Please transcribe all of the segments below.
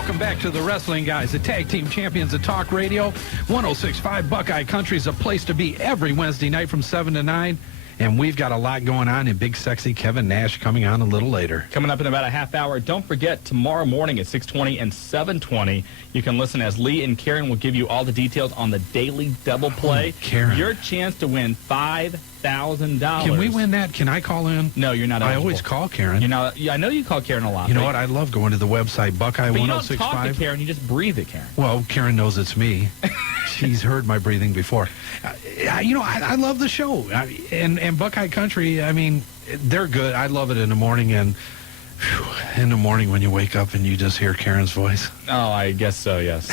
Welcome back to the Wrestling Guys, the tag team champions of Talk Radio. 106.5 Buckeye Country is a place to be every Wednesday night from 7 to 9. And we've got a lot going on, and big, sexy Kevin Nash coming on a little later. Coming up in about a half hour. Don't forget, tomorrow morning at 6:20 and 7:20, you can listen as Lee and Karen will give you all the details on the daily double play. Karen. Your chance to win $5,000. Can we win that? Can I call in? No, you're not eligible. I always call Karen. You're not. I know you call Karen a lot. You know what? I love going to the website, Buckeye 1065. But you don't talk to Karen. You just breathe at Karen. Well, Karen knows it's me. She's heard my breathing before. I love the show. And Buckeye Country, I mean, they're good. I love it in the morning. And in the morning when you wake up and you just hear Karen's voice. Oh, I guess so, yes.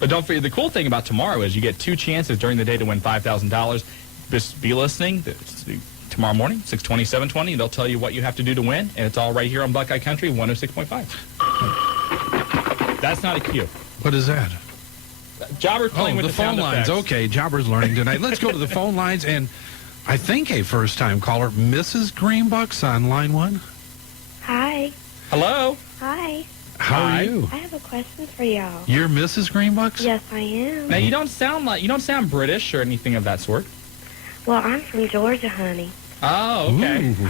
But don't forget, the cool thing about tomorrow is you get 2 chances during the day to win $5,000. Just be listening tomorrow morning, 6:20, 7:20. They'll tell you what you have to do to win. And it's all right here on Buckeye Country 106.5. That's not a cue. What is that? Jobber's playing with the phone lines. Effects. Okay, Jobber's learning tonight. Let's go to the phone lines, and I think a first-time caller, Mrs. Greenbucks on line 1. Hi. Hello. Hi. How Hi. are you? I have a question for y'all. You're Mrs. Greenbucks? Yes, I am. Now you don't sound British or anything of that sort. Well, I'm from Georgia, honey. Oh, okay. Ooh.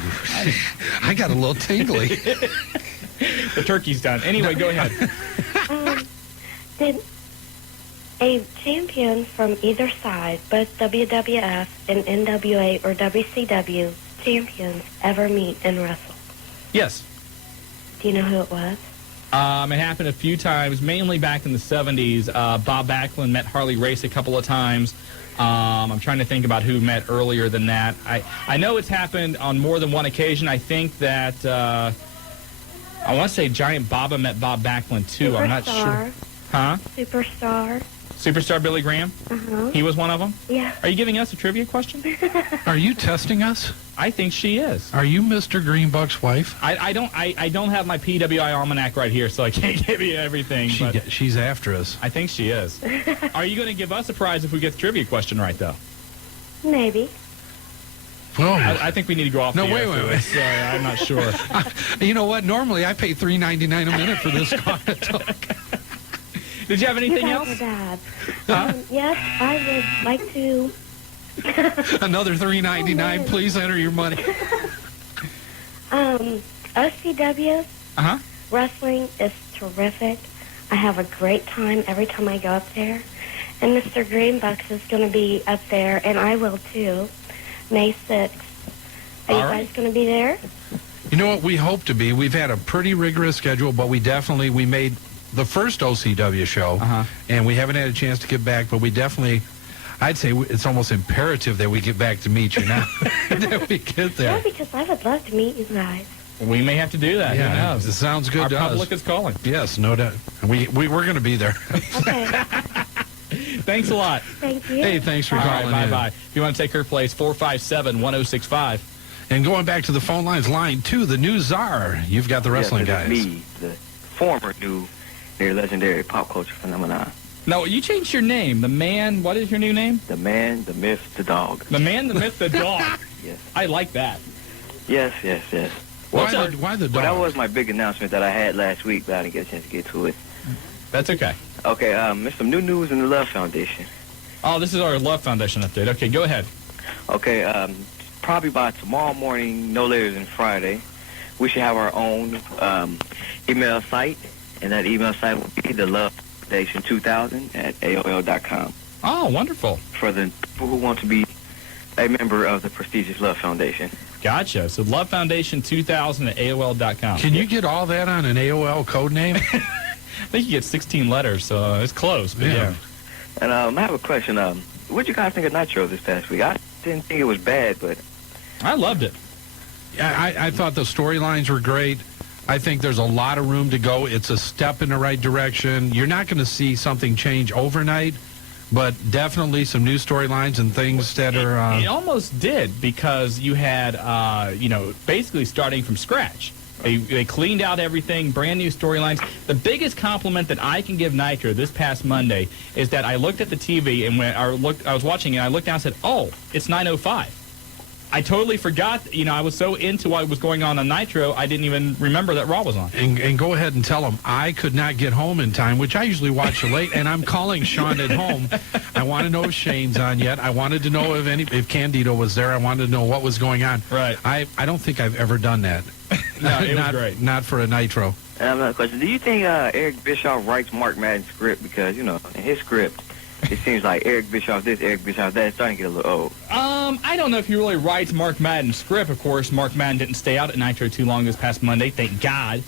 I got a little tingly. The turkey's done. Anyway, go ahead. Did a champion from either side, both WWF and NWA or WCW champions, ever meet and wrestle? Yes. Do you know who it was? It happened a few times, mainly back in the 70s. Bob Backlund met Harley Race a couple of times. I'm trying to think about who met earlier than that. I know it's happened on more than one occasion. I think that, I want to say Giant Baba met Bob Backlund, too. Superstar. I'm not sure. Huh? Superstar Billy Graham? Uh-huh. He was one of them? Yeah. Are you giving us a trivia question? Are you testing us? I think she is. Are you Mr. Greenbuck's wife? I don't have my PWI almanac right here, so I can't give you everything. She's after us. I think she is. Are you going to give us a prize if we get the trivia question right, though? Maybe. Well, I think we need to go off the air for this. I'm not sure. You know what? Normally, I pay $3.99 a minute for this call to talk. Did you have anything You else? guys are bad. Yes, I would like to... Another $3.99. Please enter your money. OCW Uh-huh. wrestling is terrific. I have a great time every time I go up there. And Mr. Greenbucks is going to be up there, and I will too, May 6th. Are you guys going to be there? You know what? We hope to be. We've had a pretty rigorous schedule, but we made the first OCW show, and we haven't had a chance to get back, but we definitely, I'd say it's almost imperative that we get back to meet you now, that we get there. Yeah, because I would love to meet you guys. We may have to do that. Yeah, Who knows? it sounds good to us. Our public is calling. Yes, no doubt. We're going to be there. Okay. Thanks a lot. Thank you. Hey, thanks for All right, calling in. bye-bye. If you want to take her place, 457-1065. And going back to the phone lines, line 2, the new czar. You've got the wrestling guys. Me, the former new, near legendary pop culture phenomenon. No, you changed your name. The man, what is your new name? The man, the myth, the dog. The man, the myth, the dog. Yes. I like that. Yes. Why the dog? Well, that was my big announcement that I had last week, but I didn't get a chance to get to it. That's okay. Okay, there's some new news in the Love Foundation. Oh, this is our Love Foundation update. Okay, go ahead. Okay, probably by tomorrow morning, no later than Friday, we should have our own email site, and that email site will be the Love Foundation 2000 at AOL.com. Oh, wonderful. For the people who want to be a member of the prestigious Love Foundation. Gotcha. So Love Foundation 2000 at AOL.com. Can you get all that on an AOL code name? I think you get 16 letters, so it's close. But yeah. And I have a question. What did you guys think of Nitro this past week? I didn't think it was bad, but... I loved it. I thought the storylines were great. I think there's a lot of room to go. It's a step in the right direction. You're not going to see something change overnight, but definitely some new storylines and things that are... It almost did, because you had, basically starting from scratch. They cleaned out everything, brand new storylines. The biggest compliment that I can give Nitro this past Monday is that I looked at the TV, and when I was watching it, I looked down and said, oh, it's 9:05. I totally forgot. I was so into what was going on Nitro, I didn't even remember that Raw was on. And go ahead and tell them I could not get home in time, which I usually watch it late, and I'm calling Shawn at home. I want to know if Shane's on yet. I wanted to know if Candido was there. I wanted to know what was going on. Right. I don't think I've ever done that. No, it was great. Not for a Nitro. And another question: do you think Eric Bischoff writes Mark Madden's script? Because in his script, it seems like Eric Bischoff this, Eric Bischoff that. It's starting to get a little old. I don't know if he really writes Mark Madden's script. Of course, Mark Madden didn't stay out at Nitro too long this past Monday, thank God.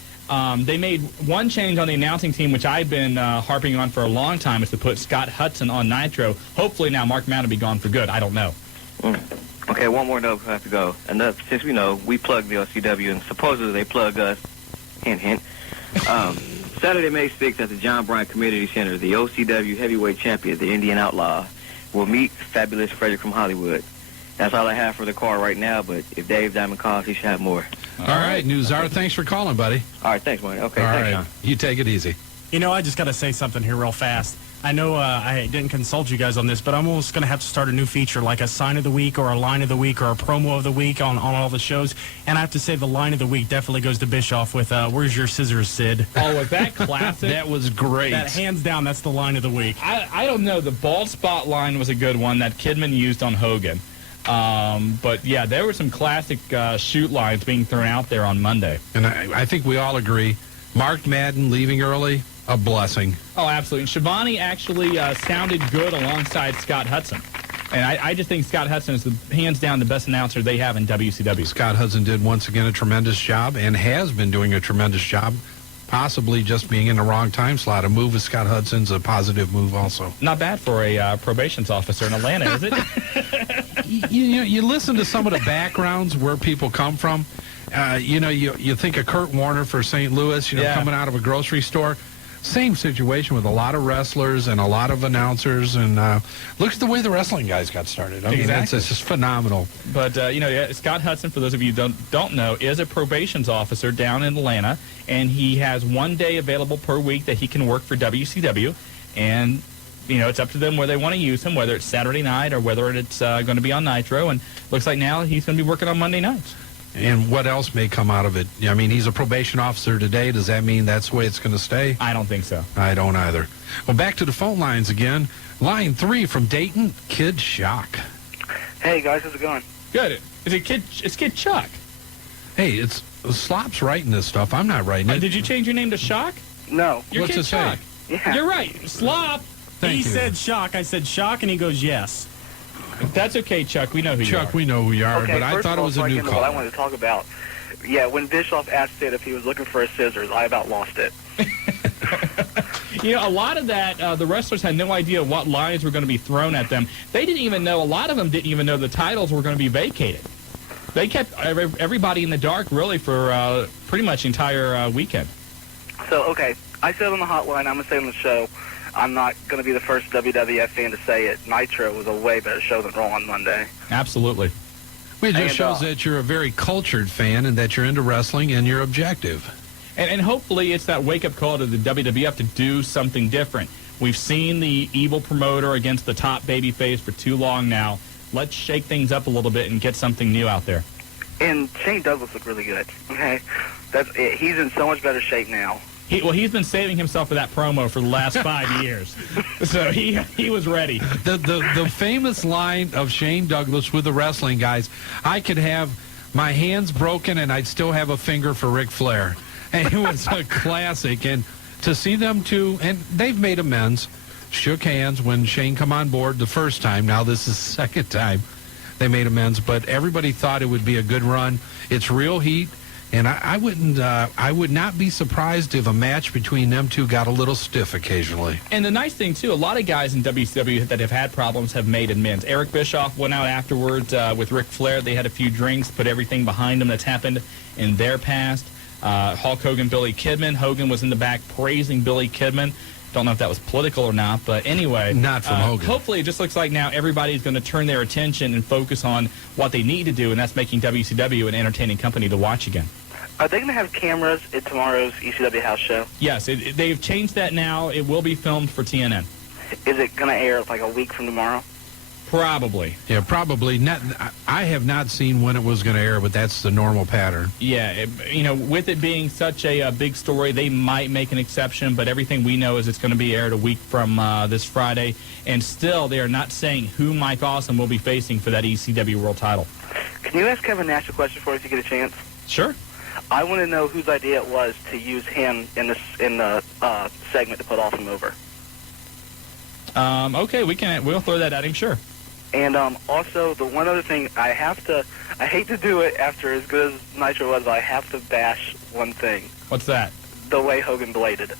They made one change on the announcing team, which I've been harping on for a long time, is to put Scott Hudson on Nitro. Hopefully now Mark Madden will be gone for good. I don't know. Okay, one more note before I have to go. Since we know we plug the LCW and supposedly they plug us, hint, hint. Saturday, May 6th at the John Bryant Community Center, the OCW heavyweight champion, the Indian Outlaw, will meet Fabulous Frederick from Hollywood. That's all I have for the call right now, but if Dave Diamond calls, he should have more. All right, Newzar, thanks for calling, buddy. All right, thanks, Marty. Okay, all thanks, right. John. You take it easy. I just got to say something here real fast. I know I didn't consult you guys on this, but I'm almost going to have to start a new feature, like a sign of the week or a line of the week or a promo of the week on all the shows. And I have to say the line of the week definitely goes to Bischoff with, "Where's your scissors, Sid?" Oh, was that classic? That was great. That, hands down, that's the line of the week. I don't know. The bald spot line was a good one that Kidman used on Hogan. But, yeah, there were some classic shoot lines being thrown out there on Monday. And I think we all agree, Mark Madden leaving early, a blessing. Oh, absolutely. And Shivani actually sounded good alongside Scott Hudson. And I just think Scott Hudson is hands down the best announcer they have in WCW. Scott Hudson did once again a tremendous job and has been doing a tremendous job, possibly just being in the wrong time slot. A move with Scott Hudson's a positive move also. Not bad for a probations officer in Atlanta, is it? You listen to some of the backgrounds where people come from. You think of Kurt Warner for St. Louis, coming out of a grocery store. Same situation with a lot of wrestlers and a lot of announcers, and look at the way the wrestling guys got started. I mean, Exactly. it's just phenomenal. But, Scott Hudson, for those of you who don't know, is a probations officer down in Atlanta, and he has one day available per week that he can work for WCW, and, it's up to them where they want to use him, whether it's Saturday night or whether it's going to be on Nitro, and looks like now he's going to be working on Monday nights. And what else may come out of it? I mean, he's a probation officer today. Does that mean that's the way it's going to stay? I don't think so. I don't either. Well, back to the phone lines again. Line 3 from Dayton, Kid Shock. Hey, guys, how's it going? Good. It's Kid Chuck. Hey, it's Slop's writing this stuff. I'm not writing it. Did you change your name to Shock? No. You're What's Kid it say? Chuck. Yeah. You're right. Slop. He said shock. I said shock, and he goes, yes. That's okay, Chuck. We know who you are. Chuck, we know who you are, Okay, but I first thought of it all, was so a I new get into what I call. wanted to talk about. Yeah, when Bischoff asked Sid if he was looking for his scissors, I about lost it. A lot of that, the wrestlers had no idea what lines were going to be thrown at them. They didn't even know, a lot of them didn't even know the titles were going to be vacated. They kept everybody in the dark, really, for pretty much the entire weekend. So, okay, I said on the hotline, I'm going to say on the show, I'm not going to be the first WWF fan to say it. Nitro was a way better show than Raw on Monday. Absolutely. Well, it just And, shows that you're a very cultured fan and that you're into wrestling and you're objective. And hopefully it's that wake-up call to the WWF to do something different. We've seen the evil promoter against the top babyface for too long now. Let's shake things up a little bit and get something new out there. And Shane Douglas looked really good, okay? That's it. He's in so much better shape now. He's been saving himself for that promo for the last 5 years. So he was ready. The famous line of Shane Douglas with the wrestling guys, I could have my hands broken and I'd still have a finger for Ric Flair. And it was a classic. And to see them two, and they've made amends, shook hands when Shane come on board the first time. Now this is the second time they made amends. But everybody thought it would be a good run. It's real heat. And I would not be surprised if a match between them two got a little stiff occasionally. And the nice thing, too, a lot of guys in WCW that have had problems have made amends. Eric Bischoff went out afterwards with Ric Flair. They had a few drinks, put everything behind them that's happened in their past. Hulk Hogan, Billy Kidman. Hogan was in the back praising Billy Kidman. Don't know if that was political or not, but anyway. Not from Hogan. Hopefully it just looks like now everybody's going to turn their attention and focus on what they need to do, and that's making WCW an entertaining company to watch again. Are they going to have cameras at tomorrow's ECW house show? Yes, they've changed that now. It will be filmed for TNN. Is it going to air like a week from tomorrow? Probably. Yeah, probably. I have not seen when it was going to air, but that's the normal pattern. Yeah, with it being such a big story, they might make an exception, but everything we know is it's going to be aired a week from this Friday, and still they are not saying who Mike Awesome will be facing for that ECW World title. Can you ask Kevin Nash a question for us if you get a chance? Sure. I want to know whose idea it was to use him in the segment to put Awesome over. Okay, we'll throw that at him, sure. And also, the one other thing, I hate to do it after as good as Nitro was, but I have to bash one thing. What's that? The way Hogan bladed.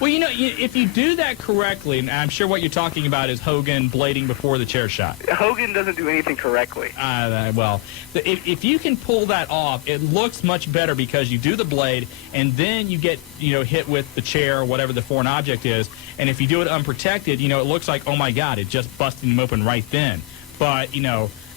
Well, if you do that correctly, and I'm sure what you're talking about is Hogan blading before the chair shot. Hogan doesn't do anything correctly. If you can pull that off, it looks much better because you do the blade, and then you get hit with the chair or whatever the foreign object is, and if you do it unprotected, it looks like, oh my God, it just busted him open right then. But,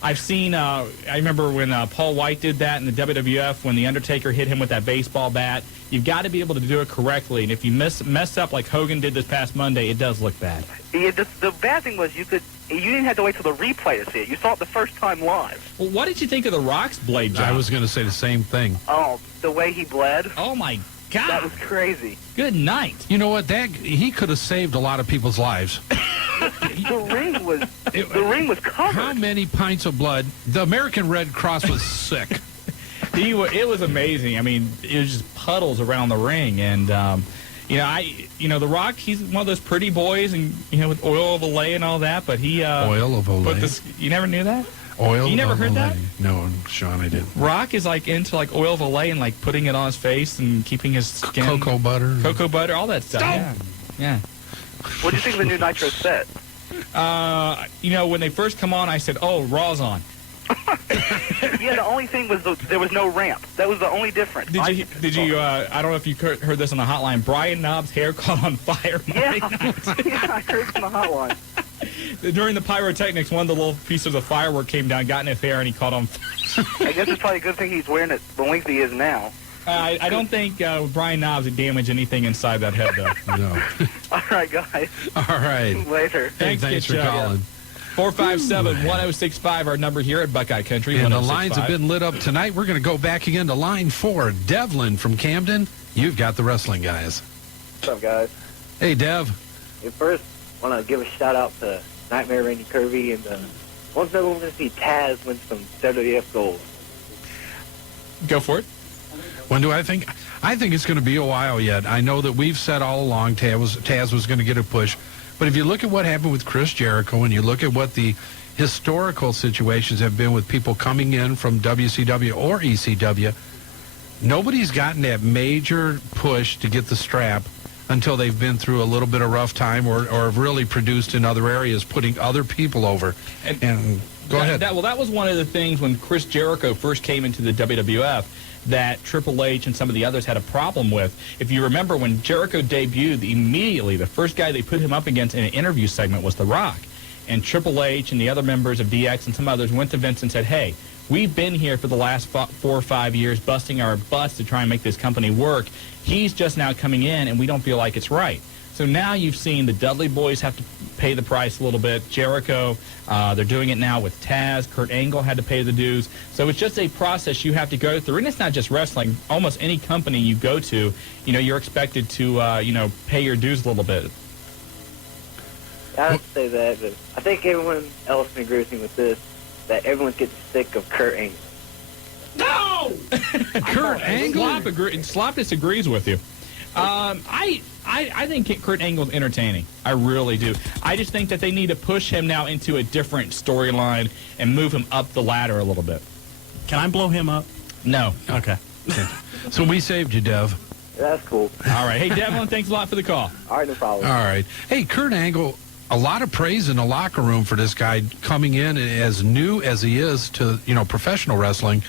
I've seen, I remember when Paul White did that in the WWF, when The Undertaker hit him with that baseball bat. You've got to be able to do it correctly, and if you mess up like Hogan did this past Monday, it does look bad. Yeah, the bad thing was you didn't have to wait till the replay to see it. You saw it the first time live. Well, what did you think of The Rock's blade job? I was going to say the same thing. Oh, the way he bled. Oh, my God. That was crazy. Good night. You know what? He could have saved a lot of people's lives. The ring was covered. How many pints of blood? The American Red Cross was sick. It was amazing. I mean, it was just puddles around the ring, and The Rock, he's one of those pretty boys, and with oil of Olay and all that. But he oil of Olay. You never knew that? Oil. You never heard Olay. that? No, Shawn, I didn't. Rock is into oil of Olay and putting it on his face and keeping his skin. Cocoa butter, all that stuff. Yeah. What do you think of the new Nitro set? When they first come on, I said, "Oh, Raw's on." Yeah, the only thing was there was no ramp. That was the only difference. Did you? I don't know if you heard this on the hotline. Brian Knobb's hair caught on fire. Yeah, I heard it on the hotline. During the pyrotechnics, one of the little pieces of firework came down, got in his hair, and he caught on fire. I guess it's probably a good thing he's wearing it the length he is now. I don't think Brian Knobbs would damage anything inside that head, though. No. All right, guys. All right. Later. Thanks for calling. 457-1065, our number here at Buckeye Country. And the lines have been lit up tonight. We're going to go back again to line 4. Devlin from Camden, you've got the wrestling guys. What's up, guys? Hey, Dev. Hey, first, I want to give a shout-out to Nightmare Randy Kirby, and once I want to see Taz win some WWF gold. Go for it. When do I think? I think it's going to be a while yet. I know that we've said all along Taz was going to get a push. But if you look at what happened with Chris Jericho and you look at what the historical situations have been with people coming in from WCW or ECW, nobody's gotten that major push to get the strap until they've been through a little bit of rough time or have really produced in other areas, putting other people over. And go ahead. That was one of the things when Chris Jericho first came into the WWF that Triple H and some of the others had a problem with. If you remember, when Jericho debuted, immediately the first guy they put him up against in an interview segment was The Rock. And Triple H and the other members of DX and some others went to Vince and said, hey, we've been here for the last 4 or 5 years busting our butts to try and make this company work. He's just now coming in, and we don't feel like it's right. So now you've seen the Dudley Boys have to pay the price a little bit. Jericho, they're doing it now with Taz. Kurt Angle had to pay the dues. So it's just a process you have to go through. And it's not just wrestling. Almost any company you go to, you're expected to, pay your dues a little bit. I would say that, but I think everyone else agrees with me with this, that everyone's getting sick of Kurt Angle. No! Kurt Angle? Slop disagrees with you. I think Kurt Angle's entertaining. I really do. I just think that they need to push him now into a different storyline and move him up the ladder a little bit. Can I blow him up? No. Okay. So we saved you, Dev. That's cool. All right. Hey, Devlin, thanks a lot for the call. All right, no problem. All right. Hey, Kurt Angle, a lot of praise in the locker room for this guy coming in as new as he is to, professional wrestling.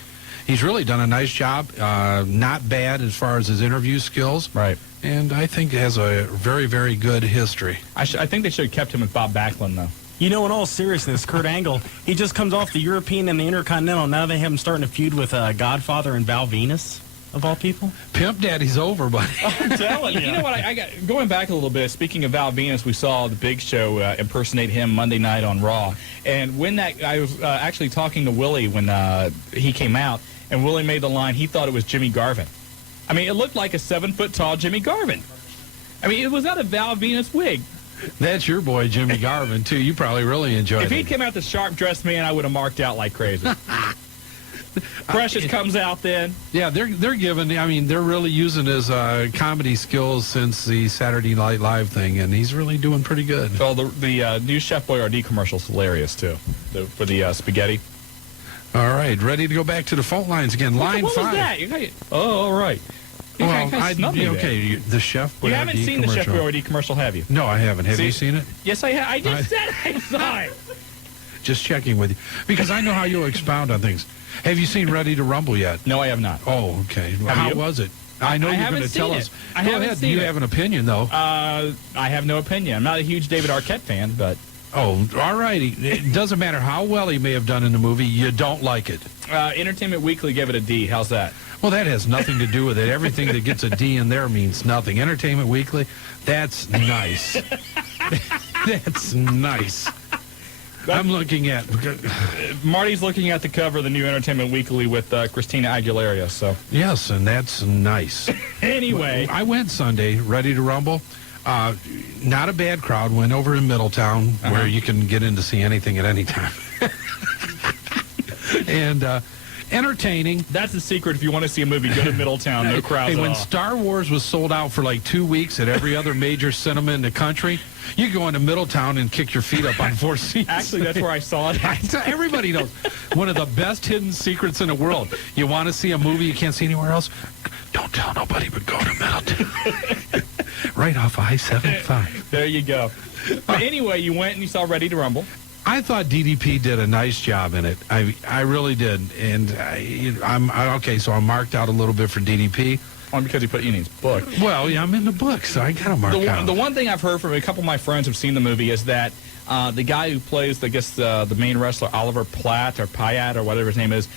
He's really done a nice job. Not bad as far as his interview skills. Right. And I think he has a very, very good history. I think they should have kept him with Bob Backlund, though. In all seriousness, Kurt Angle, he just comes off the European and the Intercontinental. Now they have him starting a feud with Godfather and Val Venus. of all people. Pimp Daddy's over, buddy. I'm telling you. You know what? I got going back a little bit. Speaking of Val Venus, we saw the Big Show impersonate him Monday night on Raw, and when I was actually talking to Willie when he came out, and Willie made the line. He thought it was Jimmy Garvin. I mean, it looked like a 7-foot-tall Jimmy Garvin. I mean, it was not a Val Venus wig. That's your boy, Jimmy Garvin, too. You probably really enjoyed If it. he'd come out the sharp-dressed man, I would have marked out like crazy. Precious comes out then. Yeah, they're giving. I mean, they're really using his comedy skills since the Saturday Night Live thing, and he's really doing pretty good. Well, the new Chef Boyardee commercial's hilarious too, for the spaghetti. All right, ready to go back to the phone lines again. Line what 5. was that? All right. Well, Okay. the Chef Boyardee You haven't seen commercial. the Chef Boyardee commercial, have you? No, I haven't. Have you seen it? Yes, I have. I just said I saw it. Just checking with you, because I know how you'll expound on things. Have you seen Ready to Rumble yet? No, I have not. Oh, okay. Well, Have how you? was it? I know you're going to tell us. I Go haven't ahead. seen You it. have an opinion, though. I have no opinion. I'm not a huge David Arquette fan, but Oh, all righty. It doesn't matter how well he may have done in the movie. You don't like it. Entertainment Weekly gave it a D. How's that? Well, that has nothing to do with it. Everything that gets a D in there means nothing. Entertainment Weekly, that's nice. That's nice. I'm looking at... Marty's looking at the cover of the new Entertainment Weekly with Christina Aguilera. So Yes, and that's nice. anyway, I went Sunday, Ready to Rumble. Not a bad crowd. Went over in Middletown, where you can get in to see anything at any time. And entertaining. that's the secret. If you want to see a movie, go to Middletown. No crowds Hey, at when all. Star Wars was sold out for like 2 weeks at every other major cinema in the country, you go into Middletown and kick your feet up on 4 seats. Actually, that's where I saw it. Everybody knows. One of the best hidden secrets in the world. You want to see a movie you can't see anywhere else? Don't tell nobody, but go to Middletown. Right off I-75. There you go. But anyway, you went and you saw Ready to Rumble. I thought DDP did a nice job in it. I really did. And I'm okay, so I'm marked out a little bit for DDP. On because he put you in his book. Well, yeah, I'm in the book, so I got to mark out. The one thing I've heard from a couple of my friends who've seen the movie is that the guy who plays, I guess, the main wrestler, Oliver Platt or Pyatt or whatever his name is,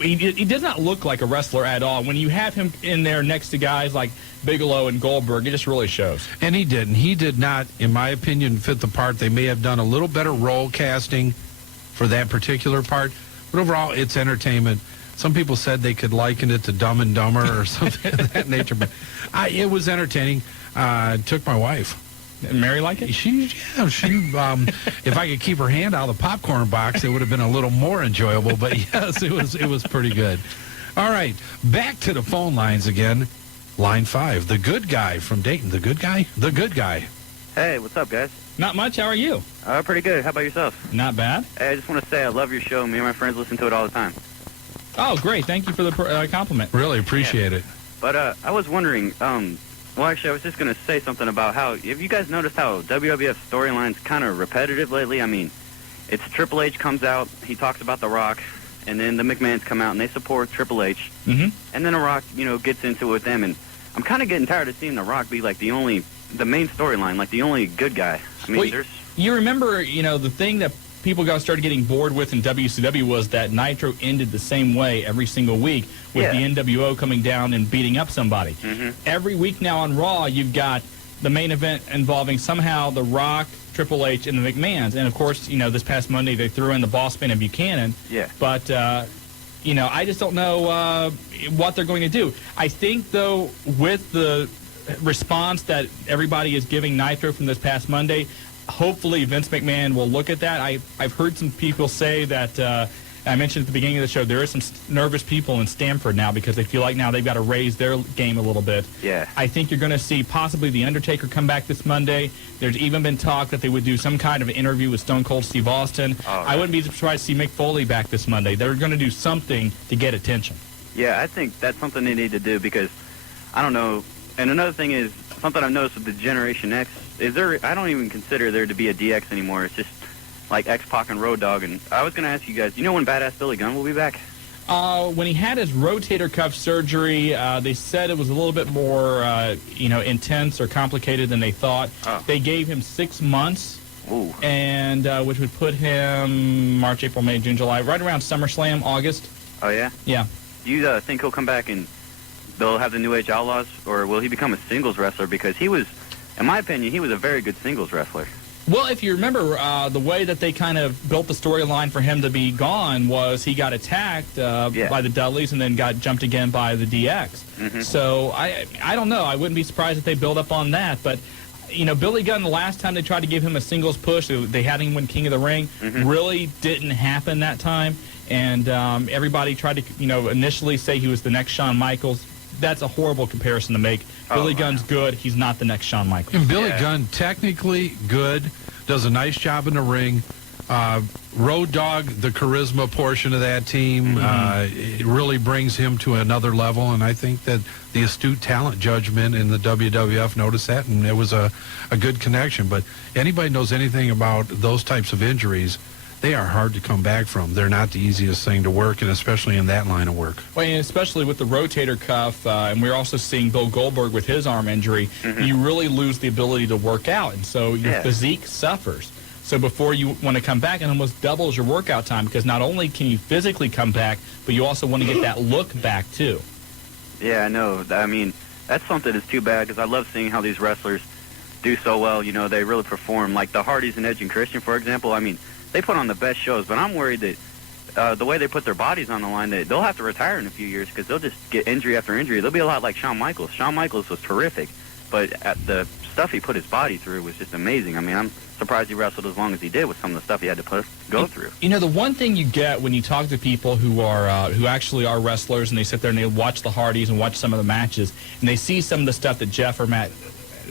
he does not look like a wrestler at all. When you have him in there next to guys like Bigelow and Goldberg, it just really shows. And he didn't. He did not, in my opinion, fit the part. They may have done a little better role casting for that particular part. But overall, it's entertainment. Some people said they could liken it to Dumb and Dumber or something of that nature. But it was entertaining. Took my wife. And Mary like it? She if I could keep her hand out of the popcorn box, it would have been a little more enjoyable. But yes, it was pretty good. All right, back to the phone lines again. Line 5, the good guy from Dayton. The good guy? The good guy. Hey, what's up, guys? Not much. How are you? Pretty good. How about yourself? Not bad. Hey, I just want to say I love your show. Me and my friends listen to it all the time. Oh, great. Thank you for the compliment. Really appreciate it. But I was wondering, well, actually, I was just going to say something about how, have you guys noticed how WWF storyline's kind of repetitive lately? I mean, it's Triple H comes out, he talks about The Rock, and then the McMahons come out and they support Triple H. Mm-hmm. And then The Rock, gets into it with them. And I'm kind of getting tired of seeing The Rock be like the main storyline, like the only good guy. I mean, Well, you remember, the thing that people started getting bored with in WCW was that Nitro ended the same way every single week with the NWO coming down and beating up somebody. Mm-hmm. Every week now on Raw, you've got the main event involving somehow The Rock, Triple H, and the McMahons. And, of course, this past Monday they threw in the Boss Man and Buchanan. Yeah. But, I just don't know what they're going to do. I think, though, with the response that everybody is giving Nitro from this past Monday, hopefully Vince McMahon will look at that. I've heard some people say that, I mentioned at the beginning of the show, there is some nervous people in Stamford now because they feel like now they've got to raise their game a little bit. Yeah. I think you're going to see possibly The Undertaker come back this Monday. There's even been talk that they would do some kind of interview with Stone Cold Steve Austin. All right. I wouldn't be surprised to see Mick Foley back this Monday. They're going to do something to get attention. Yeah, I think that's something they need to do because, I don't know. And another thing is, something I've noticed with the Generation X, I don't even consider there to be a DX anymore. It's just like X-Pac and Road Dogg. And I was going to ask you guys, when Badass Billy Gunn will be back? When he had his rotator cuff surgery, they said it was a little bit more, intense or complicated than they thought. Oh. They gave him 6 months, Ooh. and which would put him March, April, May, June, July, right around SummerSlam, August. Oh, yeah? Yeah. Do you think he'll come back and they'll have the New Age Outlaws, or will he become a singles wrestler? Because he was, in my opinion, he was a very good singles wrestler. Well, if you remember, the way that they kind of built the storyline for him to be gone was he got attacked by the Dudleys and then got jumped again by the DX. So I don't know. I wouldn't be surprised if they build up on that. But, you know, Billy Gunn, the last time they tried to give him a singles push, they had him win King of the Ring, really didn't happen that time. And everybody tried to, you know, initially say he was the next Shawn Michaels. That's a horrible comparison to make. Billy Gunn's good. He's not the next Shawn Michaels. And Billy Gunn, technically good, does a nice job in the ring. Road Dogg, the charisma portion of that team, it really brings him to another level. And I think that the astute talent judgment in the WWF noticed that, and it was a good connection. But anybody knows anything about those types of injuries, they are hard to come back from. They're not the easiest thing to work, and especially in that line of work. Well, and especially with the rotator cuff, and we're also seeing Bill Goldberg with his arm injury, you really lose the ability to work out, and so your physique suffers. So before you want to come back, it almost doubles your workout time, because not only can you physically come back, but you also want to get that look back, too. Yeah, I know. I mean, that's something that's too bad, because I love seeing how these wrestlers do so well. You know, they really perform. Like the Hardys and Edge and Christian, for example. I mean, they put on the best shows, but I'm worried that the way they put their bodies on the line, they'll have to retire in a few years, because they'll just get injury after injury. They'll be a lot like Shawn Michaels. Shawn Michaels was terrific, but the stuff he put his body through was just amazing. I mean, I'm surprised he wrestled as long as he did with some of the stuff he had to go through. You know, the one thing you get when you talk to people who are who actually are wrestlers, and they sit there and they watch the Hardys and watch some of the matches, and they see some of the stuff that Jeff or Matt,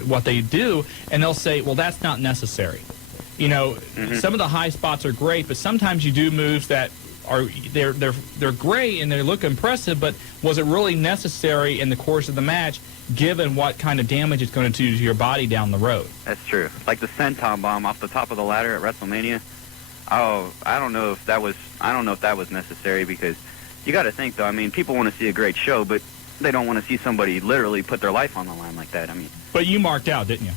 what they do, and they'll say, well, that's not necessary. You know, some of the high spots are great, but sometimes you do moves that are they're great and they look impressive, but was it really necessary in the course of the match, given what kind of damage it's going to do to your body down the road? That's true. Like the senton bomb off the top of the ladder at WrestleMania. Oh, I don't know if that was necessary, because you got to think though. I mean, people want to see a great show, but they don't want to see somebody literally put their life on the line like that. I mean, but you marked out, didn't you?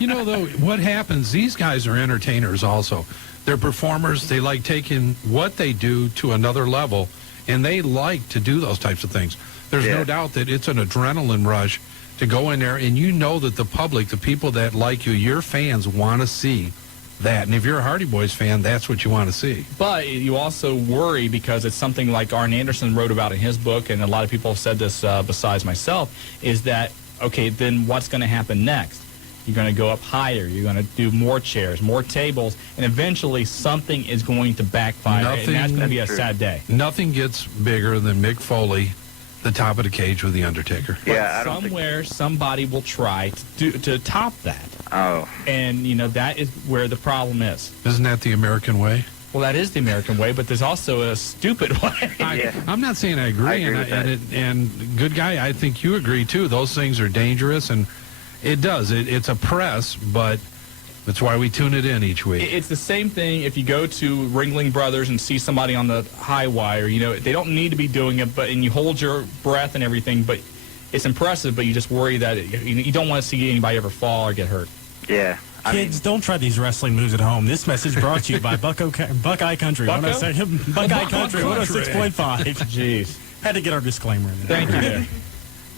You know, though, what happens, these guys are entertainers also. They're performers. They like taking what they do to another level, and they like to do those types of things. There's no doubt that it's an adrenaline rush to go in there, and you know that the public, the people that like you, your fans want to see that. And if you're a Hardy Boys fan, that's what you want to see. But you also worry, because it's something like Arn Anderson wrote about in his book, and a lot of people have said this besides myself, is that, okay, then what's going to happen next? You're going to go up higher. You're going to do more chairs, more tables, and eventually something is going to backfire, and that's going to be a sad day. Nothing gets bigger than Mick Foley, the top of the cage with The Undertaker. Yeah, but somewhere somebody will try to top that. Oh. And, you know, that is where the problem is. Isn't that the American way? Well, that is the American way, but there's also a stupid way. I'm not saying I agree, and good guy, I think you agree too. Those things are dangerous, and it does. It's a press, but that's why we tune it in each week. It's the same thing if you go to Ringling Brothers and see somebody on the high wire. You know, they don't need to be doing it, and you hold your breath and everything, but it's impressive, but you just worry that you don't want to see anybody ever fall or get hurt. Yeah. Kids, don't try these wrestling moves at home. This message brought to you by Buckeye Country. Bucko? Buckeye Country, 106.5. Jeez. Had to get our disclaimer in there. Thank you there.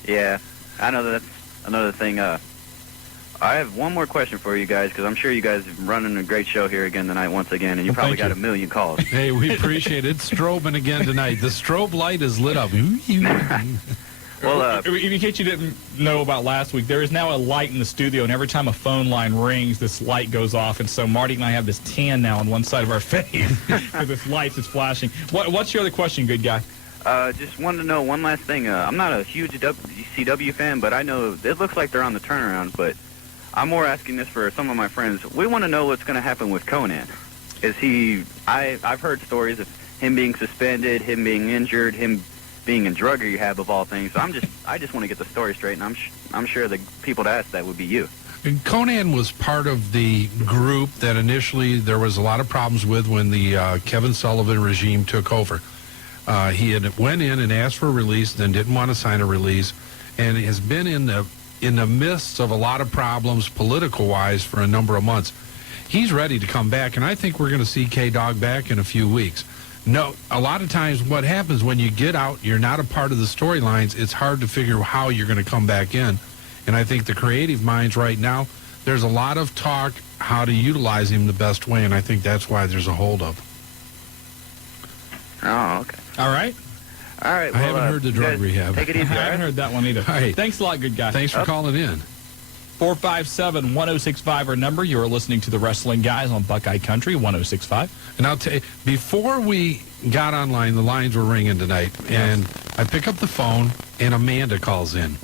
Yeah, I know that's another thing. I have one more question for you guys, because I'm sure you guys are running a great show here again tonight once again, and you probably got a million calls. Hey, we appreciate it. It's strobing again tonight. The strobe light is lit up. Well, in case you didn't know about last week, there is now a light in the studio, and every time a phone line rings, this light goes off, and so Marty and I have this tan now on one side of our face because this light is flashing. What's your other question, good guy? Just wanted to know one last thing. I'm not a huge WCW fan, but I know it looks like they're on the turnaround, but I'm more asking this for some of my friends. We want to know what's going to happen with Conan. Is he... I've heard stories of him being suspended, him being injured, him being in drug rehab of all things. So I just want to get the story straight, and I'm sure the people to ask that would be you. And Conan was part of the group that initially there was a lot of problems with when the Kevin Sullivan regime took over. He had went in and asked for a release, then didn't want to sign a release, and has been in the midst of a lot of problems political-wise for a number of months. He's ready to come back, and I think we're going to see K-Dog back in a few weeks. No, a lot of times what happens when you get out, you're not a part of the storylines, it's hard to figure how you're going to come back in. And I think the creative minds right now, there's a lot of talk how to utilize him the best way, and I think that's why there's a holdup. Oh, okay. All right. All right. I Well, haven't heard the drug guys rehab. Take it I easy. all haven't right? heard that one either. All right. Thanks a lot, good guy. Thanks for calling in. 457-1065 our number. You're listening to the Wrestling Guys on Buckeye Country 1065. And I'll tell you, before we got online, the lines were ringing tonight, and I pick up the phone, and Amanda calls in.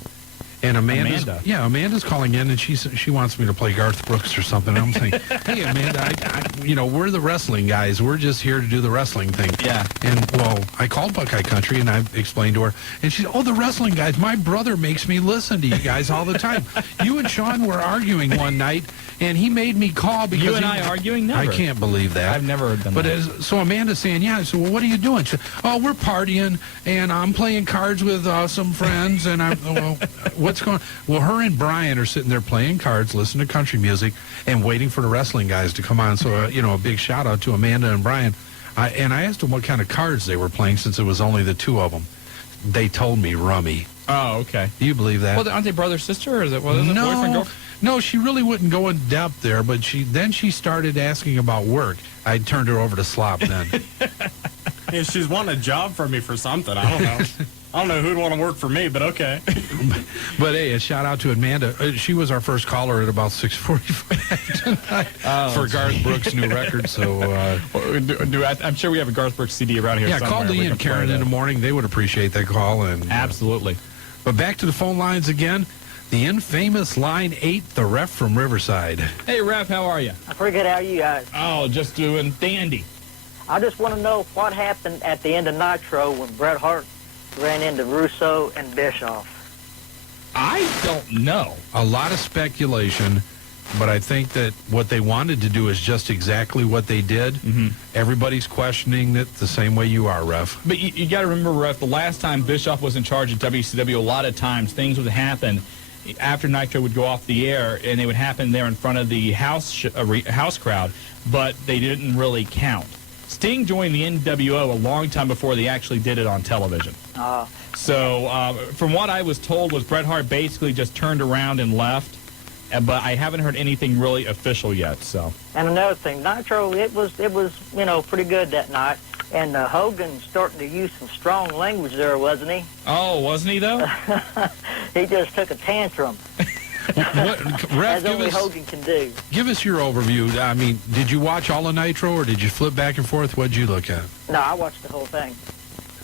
And Amanda's calling in, and she wants me to play Garth Brooks or something. I'm saying, hey, Amanda, we're the wrestling guys. We're just here to do the wrestling thing. Yeah. And, well, I called Buckeye Country, and I explained to her, and she said, oh, the wrestling guys, my brother makes me listen to you guys all the time. You and Shawn were arguing one night, and he made me call because... You and I arguing? Never. I can't believe that. I've never done but that. So Amanda's saying, yeah. I said, well, what are you doing? She said, oh, we're partying, and I'm playing cards with some friends, and well, what's going on? Well, her and Brian are sitting there playing cards, listening to country music, and waiting for the wrestling guys to come on. So, a big shout-out to Amanda and Brian. I asked them what kind of cards they were playing since it was only the two of them. They told me rummy. Oh, okay. Do you believe that? Well, aren't they brother, sister, or is it boyfriend, girlfriend? No, she really wouldn't go in depth there, but then she started asking about work. I turned her over to slop then. Yeah, she's wanting a job from me for something. I don't know. I don't know who'd want to work for me, but okay. But hey, a shout out to Amanda. She was our first caller at about 6:45 tonight for Garth Brooks' new record. So I'm sure we have a Garth Brooks CD around here. yeah, somewhere. call Lee and Karen in the morning. They would appreciate that call. And Absolutely. But back to the phone lines again. The infamous line 8, the ref from Riverside. Hey, Ref, how are you? I'm pretty good. How are you guys? Oh, just doing dandy. I just want to know what happened at the end of Nitro when Bret Hart ran into Russo and Bischoff. I don't know. A lot of speculation, but I think that what they wanted to do is just exactly what they did. Mm-hmm. Everybody's questioning it the same way you are, Ref. But you got to remember, Ref, the last time Bischoff was in charge of WCW, a lot of times things would happen after Nitro would go off the air, and they would happen there in front of the house crowd, but they didn't really count. Sting joined the NWO a long time before they actually did it on television. So from what I was told was Bret Hart basically just turned around and left, but I haven't heard anything really official yet. So. And another thing, Nitro, it was pretty good that night. And Hogan starting to use some strong language there, wasn't he? Oh, wasn't he though? He just took a tantrum. Ref, as only Hogan can do. Give us your overview. I mean, did you watch all of Nitro, or did you flip back and forth? What did you look at? No, I watched the whole thing.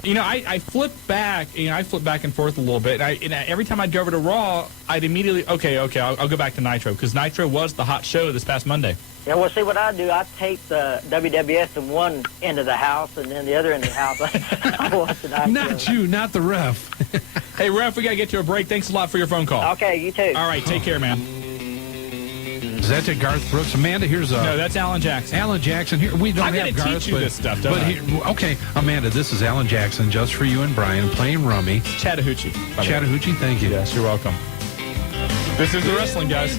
I flip back. I flip back and forth a little bit. And every time I'd go over to Raw, I'd immediately I'll go back to Nitro because Nitro was the hot show this past Monday. Yeah, well, see what I do. I tape the WWF in one end of the house, and then the other end of the house, I watch the Nitro. Not you, not the Ref. Hey, Ref, we got to get to a break. Thanks a lot for your phone call. Okay, you too. All right, take care, man. Is that to Garth Brooks? Amanda, here's a... No, that's Alan Jackson. Alan Jackson. Here, we don't I'm have gonna Garth, teach you this stuff, don't I? Okay, Amanda, this is Alan Jackson, just for you and Brian, playing Rummy. Chattahoochee. Chattahoochee, thank you. Yes, you're welcome. This is the Wrestling Guys.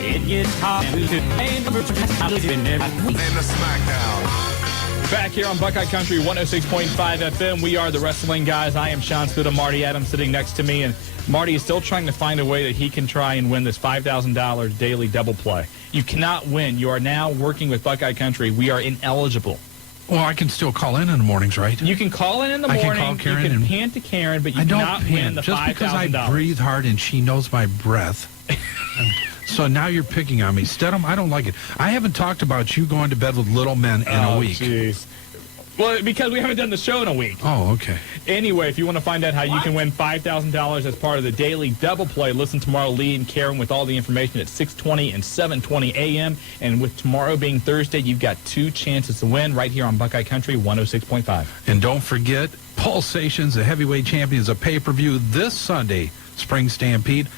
It gets hot. Back here on Buckeye Country 106.5 FM, we are the Wrestling Guys. I am Shawn Spuda, Marty Adams sitting next to me, and Marty is still trying to find a way that he can try and win this $5,000 daily double play. You cannot win. You are now working with Buckeye Country. We are ineligible. Well, I can still call in the mornings, right? You can call in the morning. I can call Karen. You can pant to Karen, but you I don't cannot win the $5,000. Just because I breathe hard and she knows my breath. So now you're picking on me. Stedham, I don't like it. I haven't talked about you going to bed with little men in a week. Geez. Well, because we haven't done the show in a week. Oh, okay. Anyway, if you want to find out how you can win $5,000 as part of the daily double play, listen tomorrow, Lee and Karen, with all the information at 6:20 and 7:20 a.m. And with tomorrow being Thursday, you've got 2 chances to win right here on Buckeye Country 106.5. And don't forget, Pulsations, the heavyweight champions, a pay-per-view this Sunday, Spring Stampede.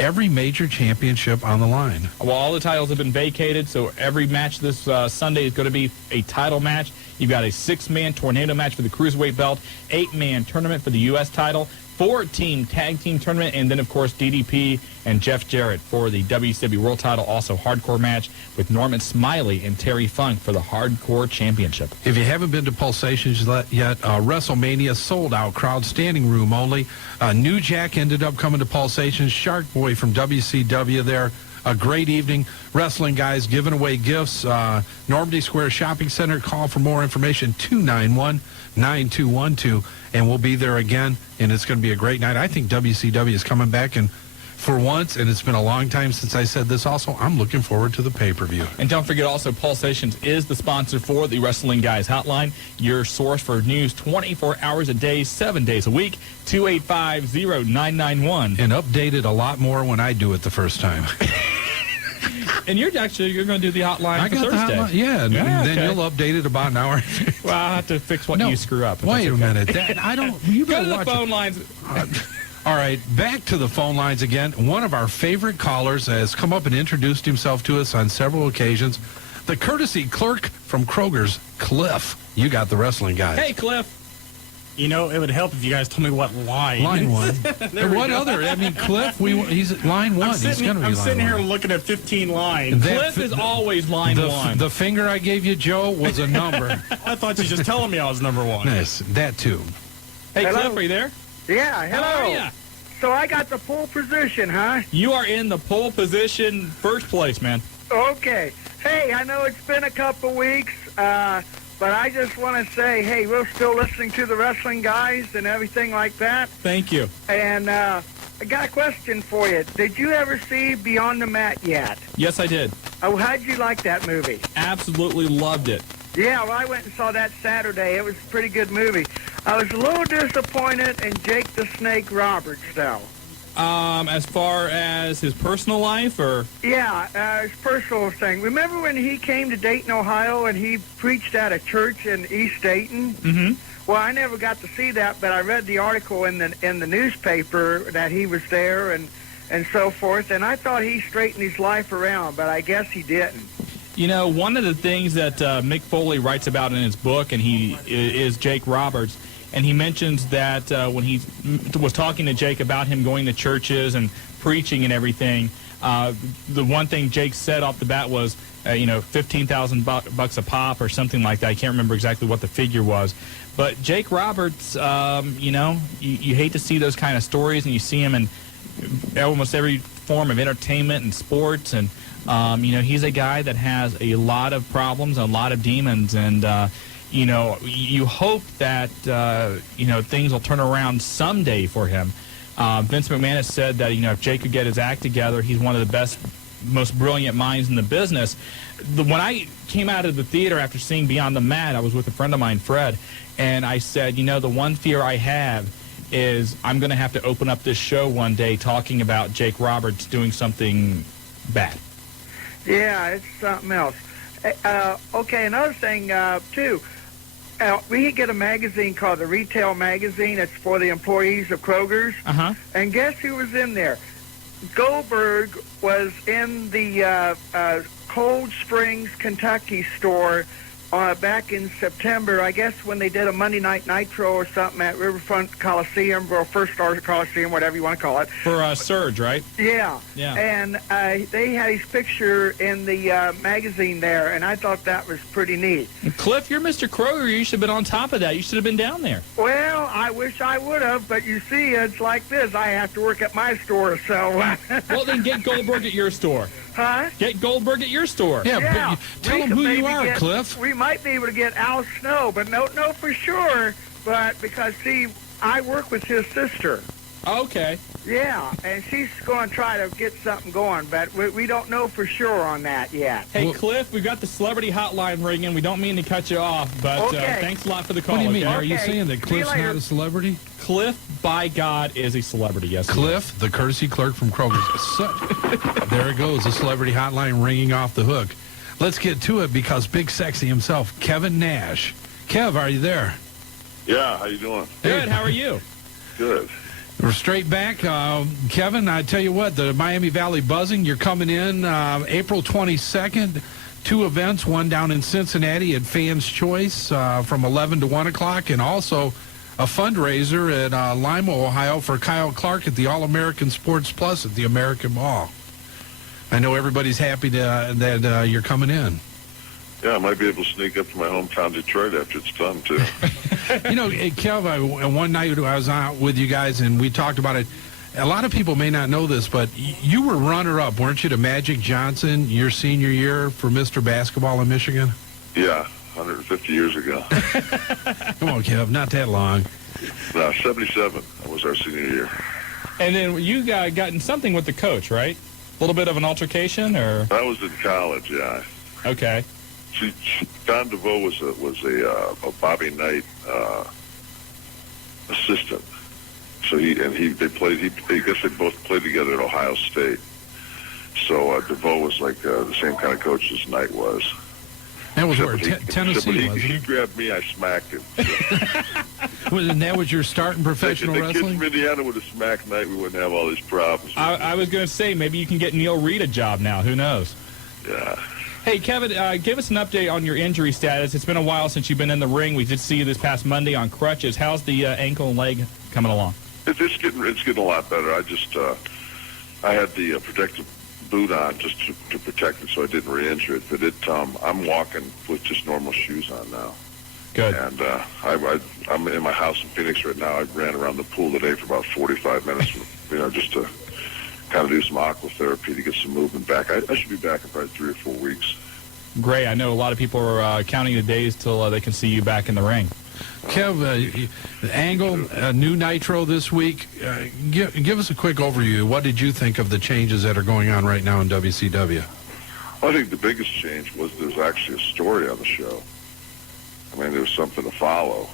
Every major championship on the line. Well, all the titles have been vacated, so every match this Sunday is going to be a title match. You've got a 6-man tornado match for the Cruiserweight belt, 8-man tournament for the U.S. title, 4-team tag team tournament, and then, of course, DDP and Jeff Jarrett for the WCW World title. Also, hardcore match with Norman Smiley and Terry Funk for the Hardcore Championship. If you haven't been to Pulsations yet, WrestleMania sold out, crowd standing room only. New Jack ended up coming to Pulsations. Shark Boy from WCW there. A great evening. Wrestling guys giving away gifts. Normandy Square Shopping Center. Call for more information, 291-9212. And we'll be there again, and it's going to be a great night. I think WCW is coming back, and for once, and it's been a long time since I said this also, I'm looking forward to the pay-per-view. And don't forget also, Pulsations is the sponsor for the Wrestling Guys Hotline, your source for news 24 hours a day, 7 days a week, 285-0991. And updated a lot more when I do it the first time. And you're going to do the hotline for Thursday. The hotline, yeah, and then you'll update it about an hour. Well, I'll have to fix what you screw up. Wait a minute. You Go better to the watch phone lines. All right, back to the phone lines again. One of our favorite callers has come up and introduced himself to us on several occasions. The courtesy clerk from Kroger's, Cliff. You got the Wrestling Guys. Hey, Cliff. You know, it would help if you guys told me what line. Line one. And what other? I mean, Cliff, he's at line one. I'm sitting here looking at 15 lines. Cliff is always line one. The finger I gave you, Joe, was a number. I thought you were just telling me I was number one. Yes, that too. Hey, Hello? Cliff, are you there? Yeah, hello. How are you? So I got the pole position, huh? You are in the pole position, first place, man. Okay. Hey, I know it's been a couple weeks, but I just want to say, hey, we're still listening to the Wrestling Guys and everything like that. Thank you. And I got a question for you. Did you ever see Beyond the Mat yet? Yes, I did. Oh, how'd you like that movie? Absolutely loved it. Yeah, well, I went and saw that Saturday. It was a pretty good movie. I was a little disappointed in Jake the Snake Roberts, though. As far as his personal life, or? Yeah, his personal thing. Remember when he came to Dayton, Ohio, and he preached at a church in East Dayton? Mm-hmm. Well, I never got to see that, but I read the article in the newspaper that he was there and so forth, and I thought he straightened his life around, but I guess he didn't. You know, one of the things that Mick Foley writes about in his book, and he is Jake Roberts, and he mentions that when he was talking to Jake about him going to churches and preaching and everything, the one thing Jake said off the bat was, $15,000 a pop or something like that. I can't remember exactly what the figure was. But Jake Roberts, you hate to see those kind of stories, and you see him in almost every form of entertainment and sports, and he's a guy that has a lot of problems, a lot of demons, and you hope that things will turn around someday for him. Vince McMahon has said that if Jake could get his act together, he's one of the best, most brilliant minds in the business. When I came out of the theater after seeing Beyond the Mat, I was with a friend of mine, Fred, and I said, the one fear I have is I'm going to have to open up this show one day talking about Jake Roberts doing something bad. Yeah, it's something else. Okay, another thing, too. We get a magazine called the Retail Magazine. It's for the employees of Kroger's. Uh-huh. And guess who was in there? Goldberg was in the Cold Springs, Kentucky store back in September, I guess when they did a Monday Night Nitro or something at Riverfront Coliseum, or First Star Coliseum, whatever you want to call it. For Surge, right? Yeah. Yeah. And they had his picture in the magazine there, and I thought that was pretty neat. Cliff, you're Mr. Kroger. You should have been on top of that. You should have been down there. Well, I wish I would have, but you see, it's like this. I have to work at my store, so... Well, then get Goldberg at your store. Huh? Get Goldberg at your store. Yeah. But tell them who you are, Cliff. We might be able to get Al Snow, but no for sure. But because, see, I work with his sister. Okay. Yeah, and she's going to try to get something going, but we don't know for sure on that yet. Hey, Cliff, we've got the celebrity hotline ringing. We don't mean to cut you off, but thanks a lot for the call. What do you mean? Okay? Are you saying that Cliff's not a celebrity? Cliff, by God, is a celebrity, yes. Cliff, the courtesy clerk from Kroger's. There it goes, the celebrity hotline ringing off the hook. Let's get to it because Big Sexy himself, Kevin Nash. Kev, are you there? Yeah, how you doing? Good, how are you? Good. We're straight back. Kevin, I tell you what, the Miami Valley Buzzing, you're coming in April 22nd. 2 events, one down in Cincinnati at Fans Choice from 11 to 1 o'clock, and also a fundraiser in Lima, Ohio for Kyle Clark at the All-American Sports Plus at the American Mall. I know everybody's happy that you're coming in. Yeah, I might be able to sneak up to my hometown Detroit after it's done, too. You know, Kev, one night I was out with you guys, and we talked about it. A lot of people may not know this, but you were runner-up, weren't you, to Magic Johnson your senior year for Mr. Basketball in Michigan? Yeah, 150 years ago. Come on, Kev, not that long. No, 77. That was our senior year. And then you got in something with the coach, right? A little bit of an altercation, or? That was in college, yeah. Okay. Don DeVoe was a Bobby Knight assistant. So I guess they both played together at Ohio State. So DeVoe was like the same kind of coach as Knight was. That was where, Tennessee, wasn't He it? grabbed me, I smacked him. And that was your start in professional The kids wrestling? from Indiana would have smacked Knight, we wouldn't have all these problems. I was going to say, maybe you can get Neil Reed a job now. Who knows? Yeah. Hey, Kevin, give us an update on your injury status. It's been a while since you've been in the ring. We did see you this past Monday on crutches. How's the ankle and leg coming along? It's getting a lot better. I had the protective boot on just to protect it so I didn't re-injure it. But I'm walking with just normal shoes on now. Good. And I'm in my house in Phoenix right now. I ran around the pool today for about 45 minutes, just to kind of do some aqua therapy to get some movement back. I should be back in probably 3 or 4 weeks. Great. I know a lot of people are counting the days till they can see you back in the ring. Kev, Angle, new Nitro this week. Give us a quick overview. What did you think of the changes that are going on right now in WCW? I think the biggest change was there's actually a story on the show. I mean, there's something to follow.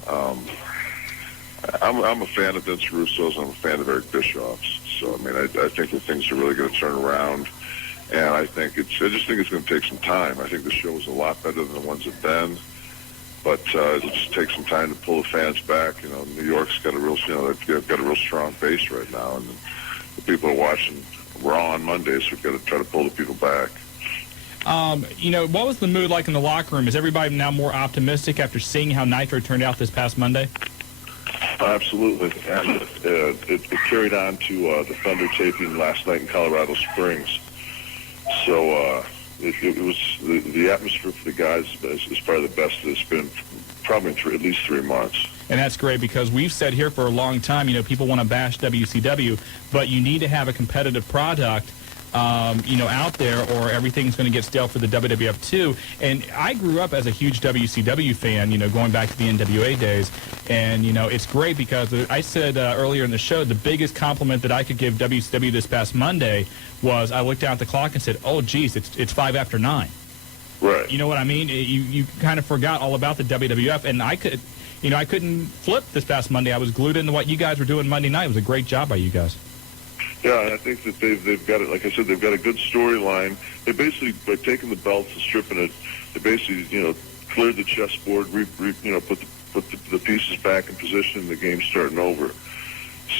I'm a fan of Vince Russo's. I'm a fan of Eric Bischoff's. So, I mean, I think that things are really going to turn around. And I just think it's going to take some time. I think the show is a lot better than the ones have been. But it'll just take some time to pull the fans back. New York's got a real, they've got a real strong base right now. And the people are watching Raw on Monday, so we've got to try to pull the people back. What was the mood like in the locker room? Is everybody now more optimistic after seeing how Nitro turned out this past Monday? Absolutely. And it carried on to the Thunder taping last night in Colorado Springs. So it was the atmosphere for the guys is probably the best it's been probably in at least 3 months. And that's great because we've said here for a long time, people want to bash WCW, but you need to have a competitive product out there, or everything's going to get stale for the WWF too. And I grew up as a huge WCW fan, going back to the NWA days. And, it's great because I said earlier in the show, the biggest compliment that I could give WCW this past Monday was I looked down at the clock and said, oh, geez, it's 5 after 9. Right. You know what I mean? You kind of forgot all about the WWF. And I couldn't flip this past Monday. I was glued into what you guys were doing Monday night. It was a great job by you guys. Yeah, and I think that they've got it. Like I said, they've got a good storyline. They basically, by taking the belts and stripping it, they basically, cleared the chessboard, put the pieces back in position, and the game's starting over.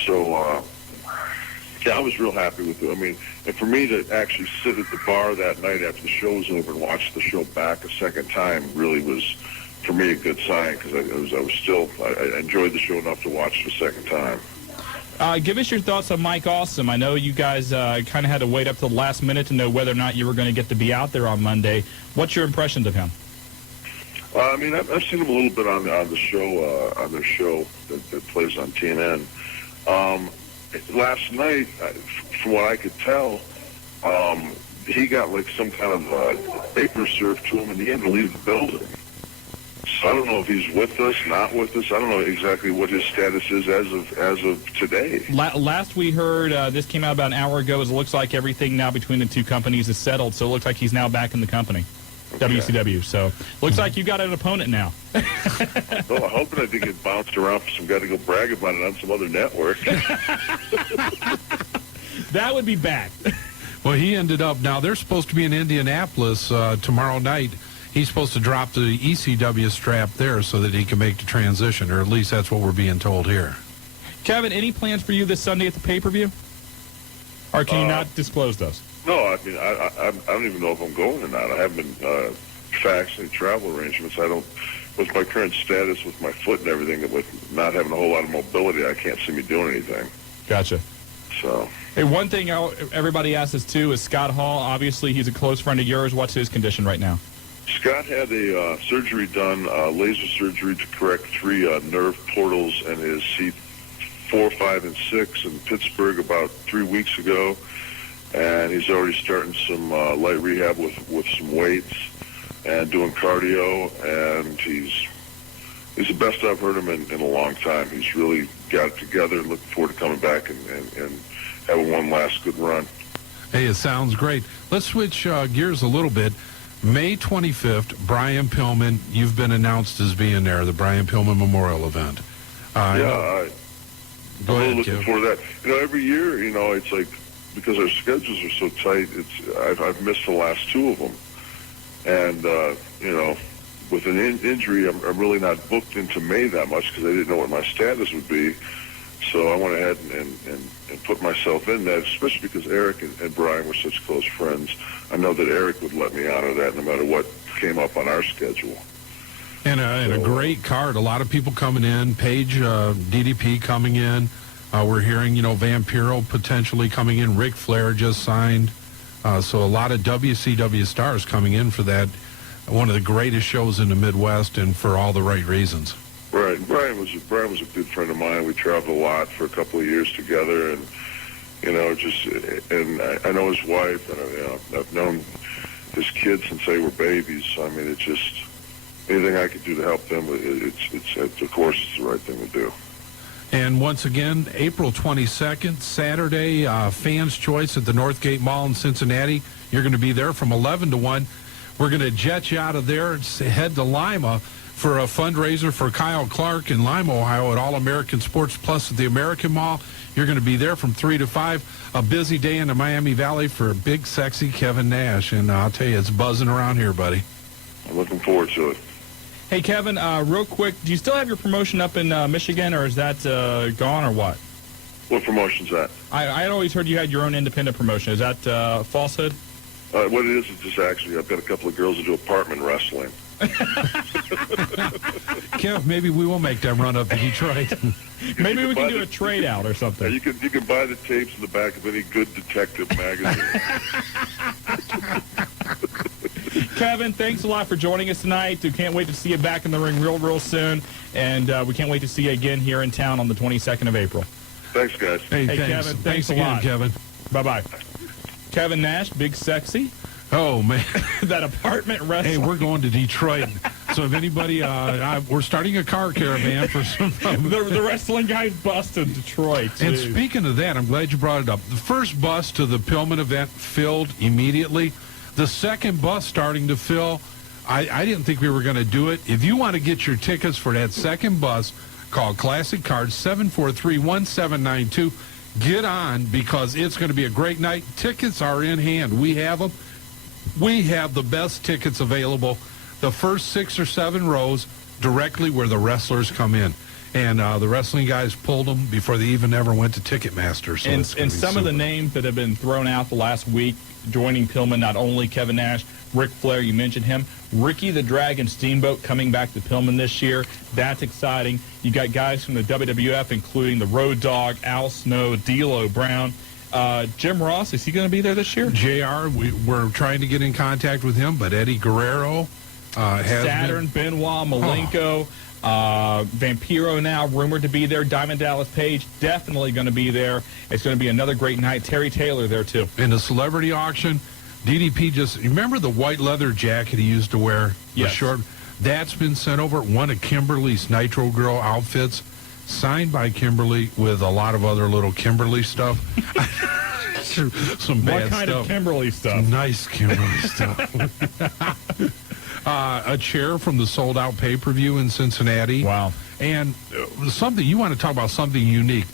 So, I was real happy with it. I mean, and for me to actually sit at the bar that night after the show was over and watch the show back a second time really was, for me, a good sign because I enjoyed the show enough to watch it a second time. Give us your thoughts on Mike Awesome. I know you guys kind of had to wait up till the last minute to know whether or not you were going to get to be out there on Monday. What's your impressions of him? I mean, I've seen him a little bit on the show, on their show that plays on TNN. Last night, from what I could tell, he got like some kind of paper served to him, and he had to leave the building. So I don't know if he's with us, not with us. I don't know exactly what his status is as of today. Last we heard, this came out about an hour ago, it looks like everything now between the two companies is settled, so it looks like he's now back in the company, okay. WCW. So looks like you got an opponent now. Well, I'm hoping I didn't get bounced around for some guy to go brag about it on some other network. That would be bad. Well, he ended up, now they're supposed to be in Indianapolis tomorrow night. He's supposed to drop the ECW strap there so that he can make the transition, or at least that's what we're being told here. Kevin, any plans for you this Sunday at the pay-per-view? Or can you not disclose those? No, I mean, I don't even know if I'm going or not. I haven't been fax any travel arrangements. I don't, with my current status with my foot and everything, with not having a whole lot of mobility, I can't see me doing anything. Gotcha. So. Hey, one thing everybody asks us, too, is Scott Hall. Obviously, he's a close friend of yours. What's his condition right now? Scott had a surgery done, laser surgery to correct 3 nerve portals in his C4, 5, and 6 in Pittsburgh about 3 weeks ago. And he's already starting some light rehab with some weights and doing cardio. And he's the best I've heard him in a long time. He's really got it together. Looking forward to coming back and having one last good run. Hey, it sounds great. Let's switch gears a little bit. May 25th, Brian Pillman, you've been announced as being there, the Brian Pillman Memorial Event. I'm really looking Kev. forward to that. You know, every year, you know, it's like, because our schedules are so tight, I've missed the last 2 of them. And, you know, with an injury, I'm really not booked into May that much because I didn't know what my status would be. So I went ahead and put myself in that, especially because Eric and Brian were such close friends. I know that Eric would let me honor that no matter what came up on our schedule. And a great card. A lot of people coming in. Paige, DDP coming in. We're hearing, you know, Vampiro potentially coming in. Ric Flair just signed. So a lot of WCW stars coming in for that. One of the greatest shows in the Midwest, and for all the right reasons. Right. Brian was a good friend of mine. We traveled a lot for a couple of years together, and you know, and I know his wife, and you know, I've known his kids since they were babies. So, I mean, it's just anything I could do to help them. It's of course it's the right thing to do. And once again, April 22nd, Saturday, Fans' Choice at the Northgate Mall in Cincinnati. You're going to be there from 11 to 1. We're going to jet you out of there and head to Lima for a fundraiser for Kyle Clark in Lima, Ohio at All American Sports Plus at the American Mall. You're going to be there from 3 to 5. A busy day in the Miami Valley for big, sexy Kevin Nash. And I'll tell you, it's buzzing around here, buddy. I'm looking forward to it. Hey, Kevin, real quick, do you still have your promotion up in Michigan, or is that gone, or what? What promotion's that? I had always heard you had your own independent promotion. Is that falsehood? What it is just actually, I've got a couple of girls that do apartment wrestling. Kev, maybe we will make that run up to Detroit. Maybe we can do a trade out or something. You can buy the tapes in the back of any good detective magazine. Kevin, thanks a lot for joining us tonight. We can't wait to see you back in the ring real soon, and we can't wait to see you again here in town on the 22nd of April. Thanks, guys. Hey, thanks. Kevin, thanks a again, lot. Kevin. Bye-bye. Kevin Nash, Big Sexy. Oh, man. That apartment wrestling. Hey, we're going to Detroit. So if anybody, we're starting a car caravan for some. the wrestling guy's bust in Detroit. And too. speaking of that, I'm glad you brought it up. The first bus to the Pillman event filled immediately. The second bus starting to fill. I didn't think we were going to do it. If you want to get your tickets for that second bus, call Classic Cards 743-1792. Get on, because it's going to be a great night. Tickets are in hand. We have them. We have the best tickets available. The first 6 or 7 rows directly where the wrestlers come in. And the wrestling guys pulled them before they even ever went to Ticketmaster. So and some of the names that have been thrown out the last week joining Pillman, not only Kevin Nash, Ric Flair, you mentioned him, Ricky the Dragon Steamboat coming back to Pillman this year. That's exciting. You got guys from the WWF, including the Road Dogg, Al Snow, D'Lo Brown. Jim Ross, is he going to be there this year? JR, we're trying to get in contact with him, but Eddie Guerrero has Saturn, been... Benoit, Malenko, Vampiro now rumored to be there. Diamond Dallas Page definitely going to be there. It's going to be another great night. Terry Taylor there too. In the celebrity auction, DDP just, remember the white leather jacket he used to wear? Yes. The short? That's been sent over. One of Kimberly's Nitro Girl outfits, signed by Kimberly with a lot of other little Kimberly stuff. Some bad What kind stuff. of Kimberly stuff? Some nice Kimberly stuff. A chair from the sold-out pay-per-view in Cincinnati. Wow. And something, you want to talk about something unique,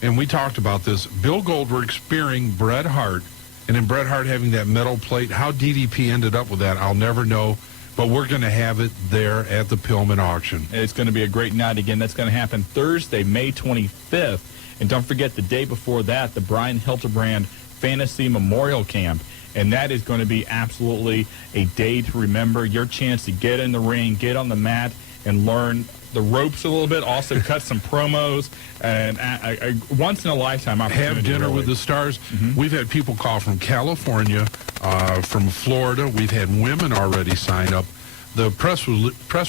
and we talked about this. Bill Goldberg spearing Bret Hart, and then Bret Hart having that metal plate. How DDP ended up with that, I'll never know. But we're going to have it there at the Pillman auction. It's going to be a great night again. That's going to happen Thursday, May 25th. And don't forget, the day before that, the Brian Hildebrand Fantasy Memorial Camp. and that is going to be absolutely a day to remember. Your chance to get in the ring, get on the mat, and learn the ropes a little bit, also cut some promos, and a once-in-a-lifetime opportunity. Have dinner with the stars. We've had people call from California, from Florida. We've had women already sign up. The press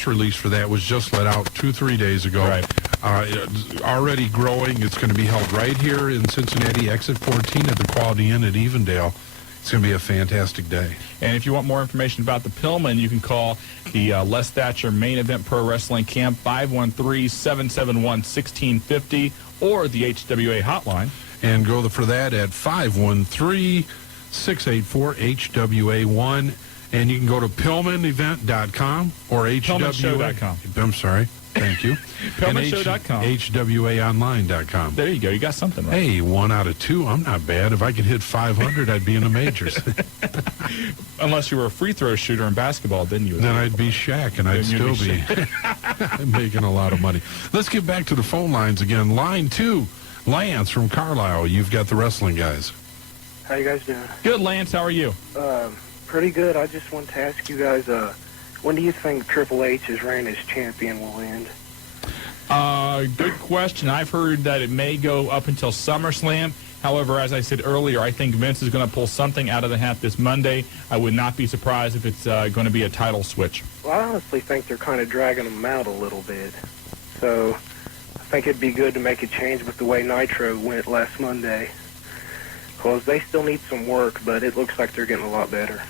release for that was just let out 2-3 days ago. Right. It's already growing. It's going to be held right here in Cincinnati, Exit 14 at the Quality Inn at Evendale. It's going to be a fantastic day. And if you want more information about the Pillman, you can call the Les Thatcher Main Event Pro Wrestling Camp, 513-771-1650, or the HWA hotline. And go for that at 513-684-HWA1. And you can go to PillmanEvent.com or PillmanShow.com. I'm sorry. Thank you. PillmanShow.com. HWAOnline.com. There you go. You got something right. Hey, 1 out of 2. I'm not bad. If I could hit 500, I'd be in the majors. Unless you were a free throw shooter in basketball, then you would. Then I'd be Shaq, and I'd still be making a lot of money. Let's get back to the phone lines again. Line 2, Lance from Carlisle. You've got the wrestling guys. How you guys doing? Good, Lance. How are you? Pretty good. I just want to ask you guys, when do you think Triple H's reign as champion will end? Good question. I've heard that it may go up until SummerSlam. However, as I said earlier, I think Vince is going to pull something out of the hat this Monday. I would not be surprised if it's going to be a title switch. Well, I honestly think they're kind of dragging him out a little bit. So I think it'd be good to make a change with the way Nitro went last Monday. Because they still need some work, but it looks like they're getting a lot better.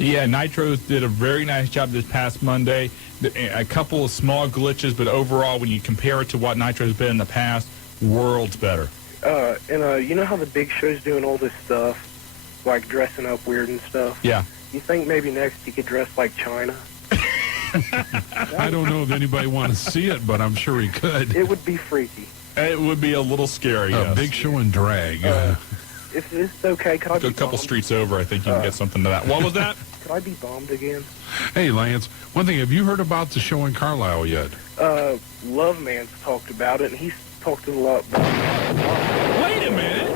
Yeah, Nitros did a very nice job this past Monday. A couple of small glitches, but overall, when you compare it to what Nitro's been in the past, worlds better. You know how the Big Show's doing all this stuff, like dressing up weird and stuff? Yeah. You think maybe next he could dress like China? I don't know if anybody wants to see it, but I'm sure he could. It would be freaky. It would be a little scary, yes. Big Show and drag. If it's okay, could I be a couple bombed? streets over, I think you can get something to that. What was that? Could I be bombed again? Hey, Lance, one thing, have you heard about the show in Carlisle yet? Love Man's talked about it, and he's talked a lot about it. Wait a minute.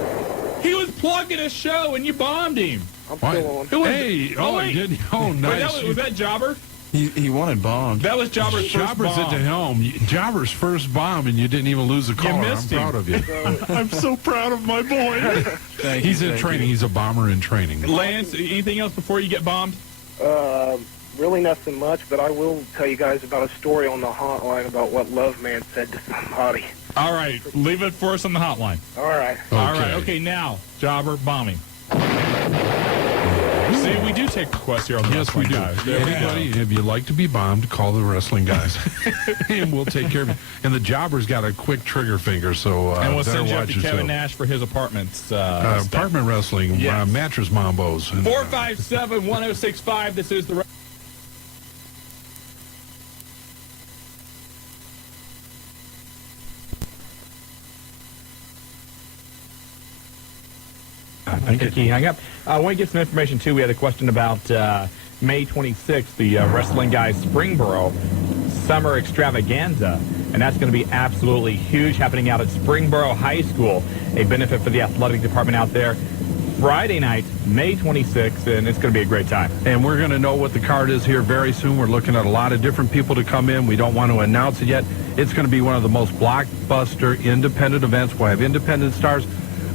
He was plugging a show, and you bombed him. I'm still on. Hey, wait. did oh, nice. Wait, was that Jobber? He wanted bombed. That was Jobber's first bomb. at the helm. Jobber's first bomb, and you didn't even lose a caller. missed I'm him. proud of you. I'm so proud of my boy. He's in training. He's a bomber in training. Lance, anything else before you get bombed? Really nothing much, but I will tell you guys about a story on the hotline about what Love Man said to somebody. All right, leave it for us on the hotline. All right. All right, okay, now, Jobber, bombing. See, we do take requests here on the Yes, we Wrestling do. Guys. There we Anybody, go. if you'd like to be bombed, call the wrestling guys, and we'll take care of it. And the Jobber's got a quick trigger finger, so And we'll better send you up watch to yourself. Kevin Nash for his apartments. Apartment wrestling, Yes. mattress mambos. And, 457-1065. This is the... I think he hung up. I want to get some information, too. We had a question about May 26th, the Wrestling Guys Springboro Summer Extravaganza. And that's going to be absolutely huge, happening out at Springboro High School, a benefit for the athletic department out there. Friday night, May 26th, and it's going to be a great time. And we're going to know what the card is here very soon. We're looking at a lot of different people to come in. We don't want to announce it yet. It's going to be one of the most blockbuster independent events. We'll have independent stars,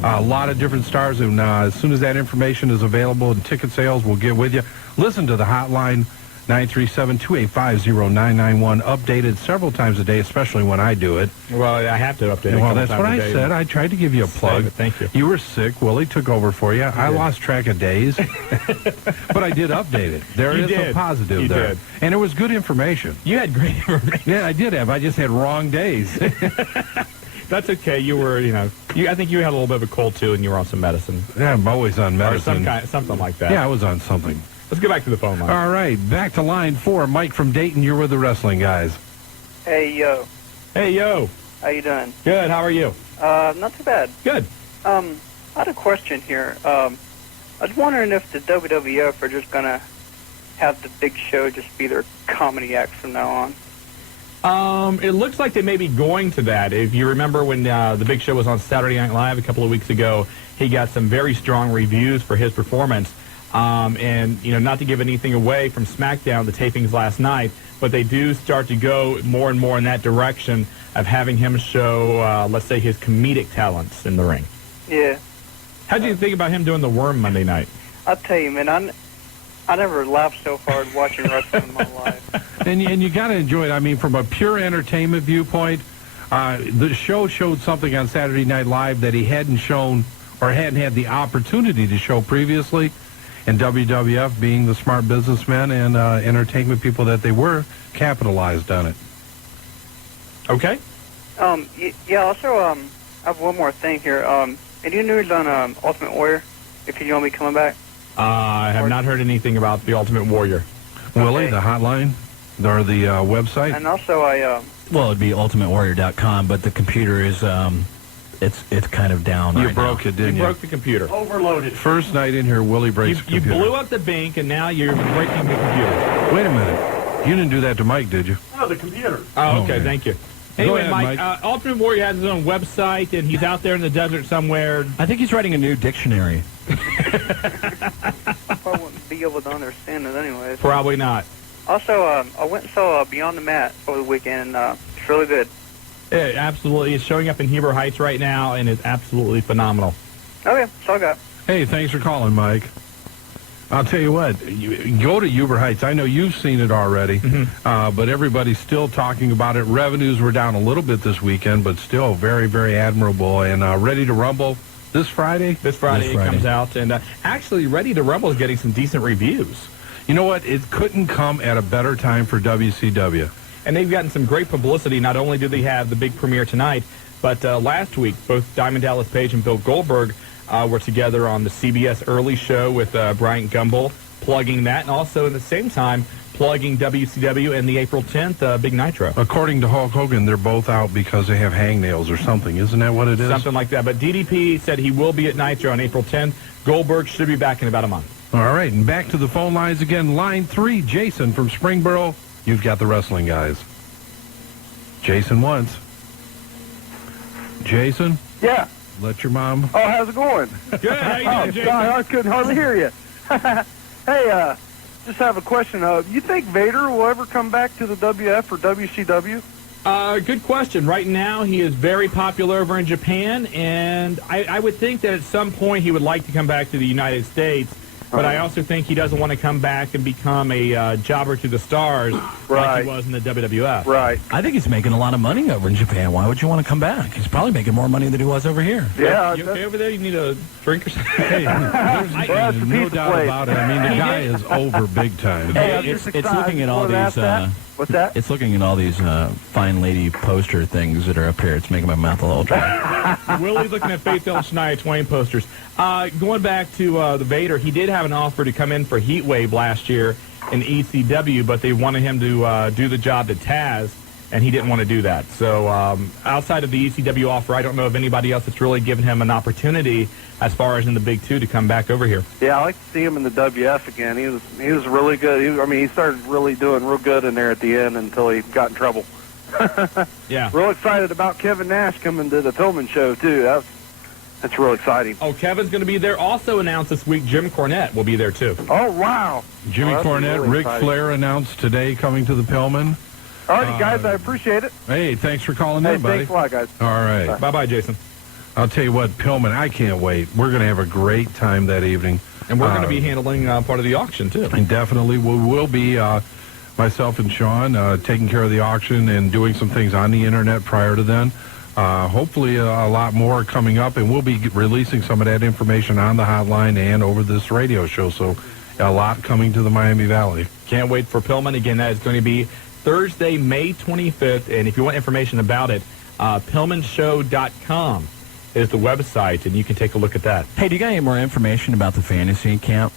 a lot of different stars, and as soon as that information is available and ticket sales, we'll get with you. Listen to the hotline, 937-285-0991, updated several times a day, especially when I do it. Well, I have to update it. Well, that's what I said. I tried to give you a plug. Thank you. You were sick. Willie took over for you. I lost track of days, but I did update it. There is a positive You there. did. And it was good information. You had great information. Yeah, I did have. I just had wrong days. That's okay. You were, I think you had a little bit of a cold, too, and you were on some medicine. Yeah, I'm always on Or medicine. something like that. Yeah, I was on something. Let's get back to the phone line. All right, back to line 4. Mike from Dayton, you're with the wrestling guys. Hey, yo. Hey, yo. How you doing? Good. How are you? Not too bad. Good. I had a question here. I was wondering if the WWF are just going to have the Big Show just be their comedy act from now on. It looks like they may be going to that. If you remember when the Big Show was on Saturday Night Live a couple of weeks ago, he got some very strong reviews for his performance. And, not to give anything away from SmackDown, the tapings last night, but they do start to go more and more in that direction of having him show, let's say, his comedic talents in the ring. Yeah. How do you think about him doing the Worm Monday night? I'll tell you, man, I never laughed so hard watching wrestling in my life. And you got to enjoy it. I mean, from a pure entertainment viewpoint, the show showed something on Saturday Night Live that he hadn't shown or hadn't had the opportunity to show previously. And WWF, being the smart businessmen and entertainment people that they were, capitalized on it. Okay. Yeah, also, I have one more thing here. Any news on Ultimate Warrior, if you know me coming back? I have not heard anything about the Ultimate Warrior. Willie, the hotline or the website? And also, Well, it'd be ultimatewarrior.com, but the computer is, it's kind of down You right broke now. it, didn't you? Broke the computer. Overloaded. First night in here, Willie breaks the You computer. blew up the bank, and now you're breaking the computer. Wait a minute. You didn't do that to Mike, did you? Oh, the computer. Oh, okay, thank you. Anyway, ahead, Mike, Ultimate Warrior has his own website, and he's out there in the desert somewhere. I think he's writing a new dictionary. I probably wouldn't be able to understand it anyways. Probably not. Also, I went and saw Beyond the Mat over the weekend, and it's really good. Yeah, absolutely. It's showing up in Heber Heights right now, and it's absolutely phenomenal. Okay, that's all I got. Hey, thanks for calling, Mike. I'll tell you what, you go to Huber Heights. I know you've seen it already, but everybody's still talking about it. Revenues were down a little bit this weekend, but still very, very admirable. And Ready to Rumble this Friday? This Friday it comes out. And actually, Ready to Rumble is getting some decent reviews. You know what? It couldn't come at a better time for WCW. And they've gotten some great publicity. Not only do they have the big premiere tonight, but last week, both Diamond Dallas Page and Bill Goldberg were together on the CBS Early Show with Bryant Gumbel, plugging that, and also at the same time plugging WCW and the April 10th Big Nitro. According to Hulk Hogan, they're both out because they have hangnails or something. Isn't that what it is? Something like that. But DDP said he will be at Nitro on April 10th. Goldberg should be back in about a month. All right, and back to the phone lines again. Line 3, Jason from Springboro. You've got the wrestling guys. Jason once. Jason? Yeah. Let your mom. Oh, how's it going? Good. How you doing, Jason? Sorry, I couldn't hardly hear you. Hey, just have a question. You think Vader will ever come back to the WF or WCW? Good question. Right now, he is very popular over in Japan, and I would think that at some point he would like to come back to the United States. But I also think he doesn't want to come back and become a jobber to the stars like he was in the WWF. Right. I think he's making a lot of money over in Japan. Why would you want to come back? He's probably making more money than he was over here. Yeah. You okay over there? You need a drink or something? Hey, there's no doubt about it. I mean, the guy is over big time. Hey, it's looking at all these. What's that? It's looking at all these fine lady poster things that are up here. It's making my mouth a little dry. Willie's looking at Faith Hill and Shania Twain posters. Going back to the Vader, he did have an offer to come in for Heatwave last year in ECW, but they wanted him to do the job to Taz, and he didn't want to do that. So outside of the ECW offer, I don't know of anybody else that's really given him an opportunity as far as in the Big Two to come back over here. Yeah, I like to see him in the WF again. He was really good. He started really doing real good in there at the end until he got in trouble. Yeah. Real excited about Kevin Nash coming to the Pillman show, too. That's real exciting. Oh, Kevin's going to be there. Also announced this week, Jim Cornette will be there, too. Oh, wow. Jimmy Cornette, really Ric exciting. Flair announced today coming to the Pillman. All right, guys, I appreciate it. Hey, thanks for calling in, buddy. Thanks a lot, guys. All right. Bye-bye, Jason. I'll tell you what, Pillman, I can't wait. We're going to have a great time that evening. And we're going to be handling part of the auction, too. And definitely we will be, myself and Shawn, taking care of the auction and doing some things on the Internet prior to then. Hopefully a lot more coming up, and we'll be releasing some of that information on the hotline and over this radio show. So a lot coming to the Miami Valley. Can't wait for Pillman. Again, that is going to be Thursday, May 25th. And if you want information about it, PillmanShow.com is the website, and you can take a look at that. Hey, do you got any more information about the fantasy camp,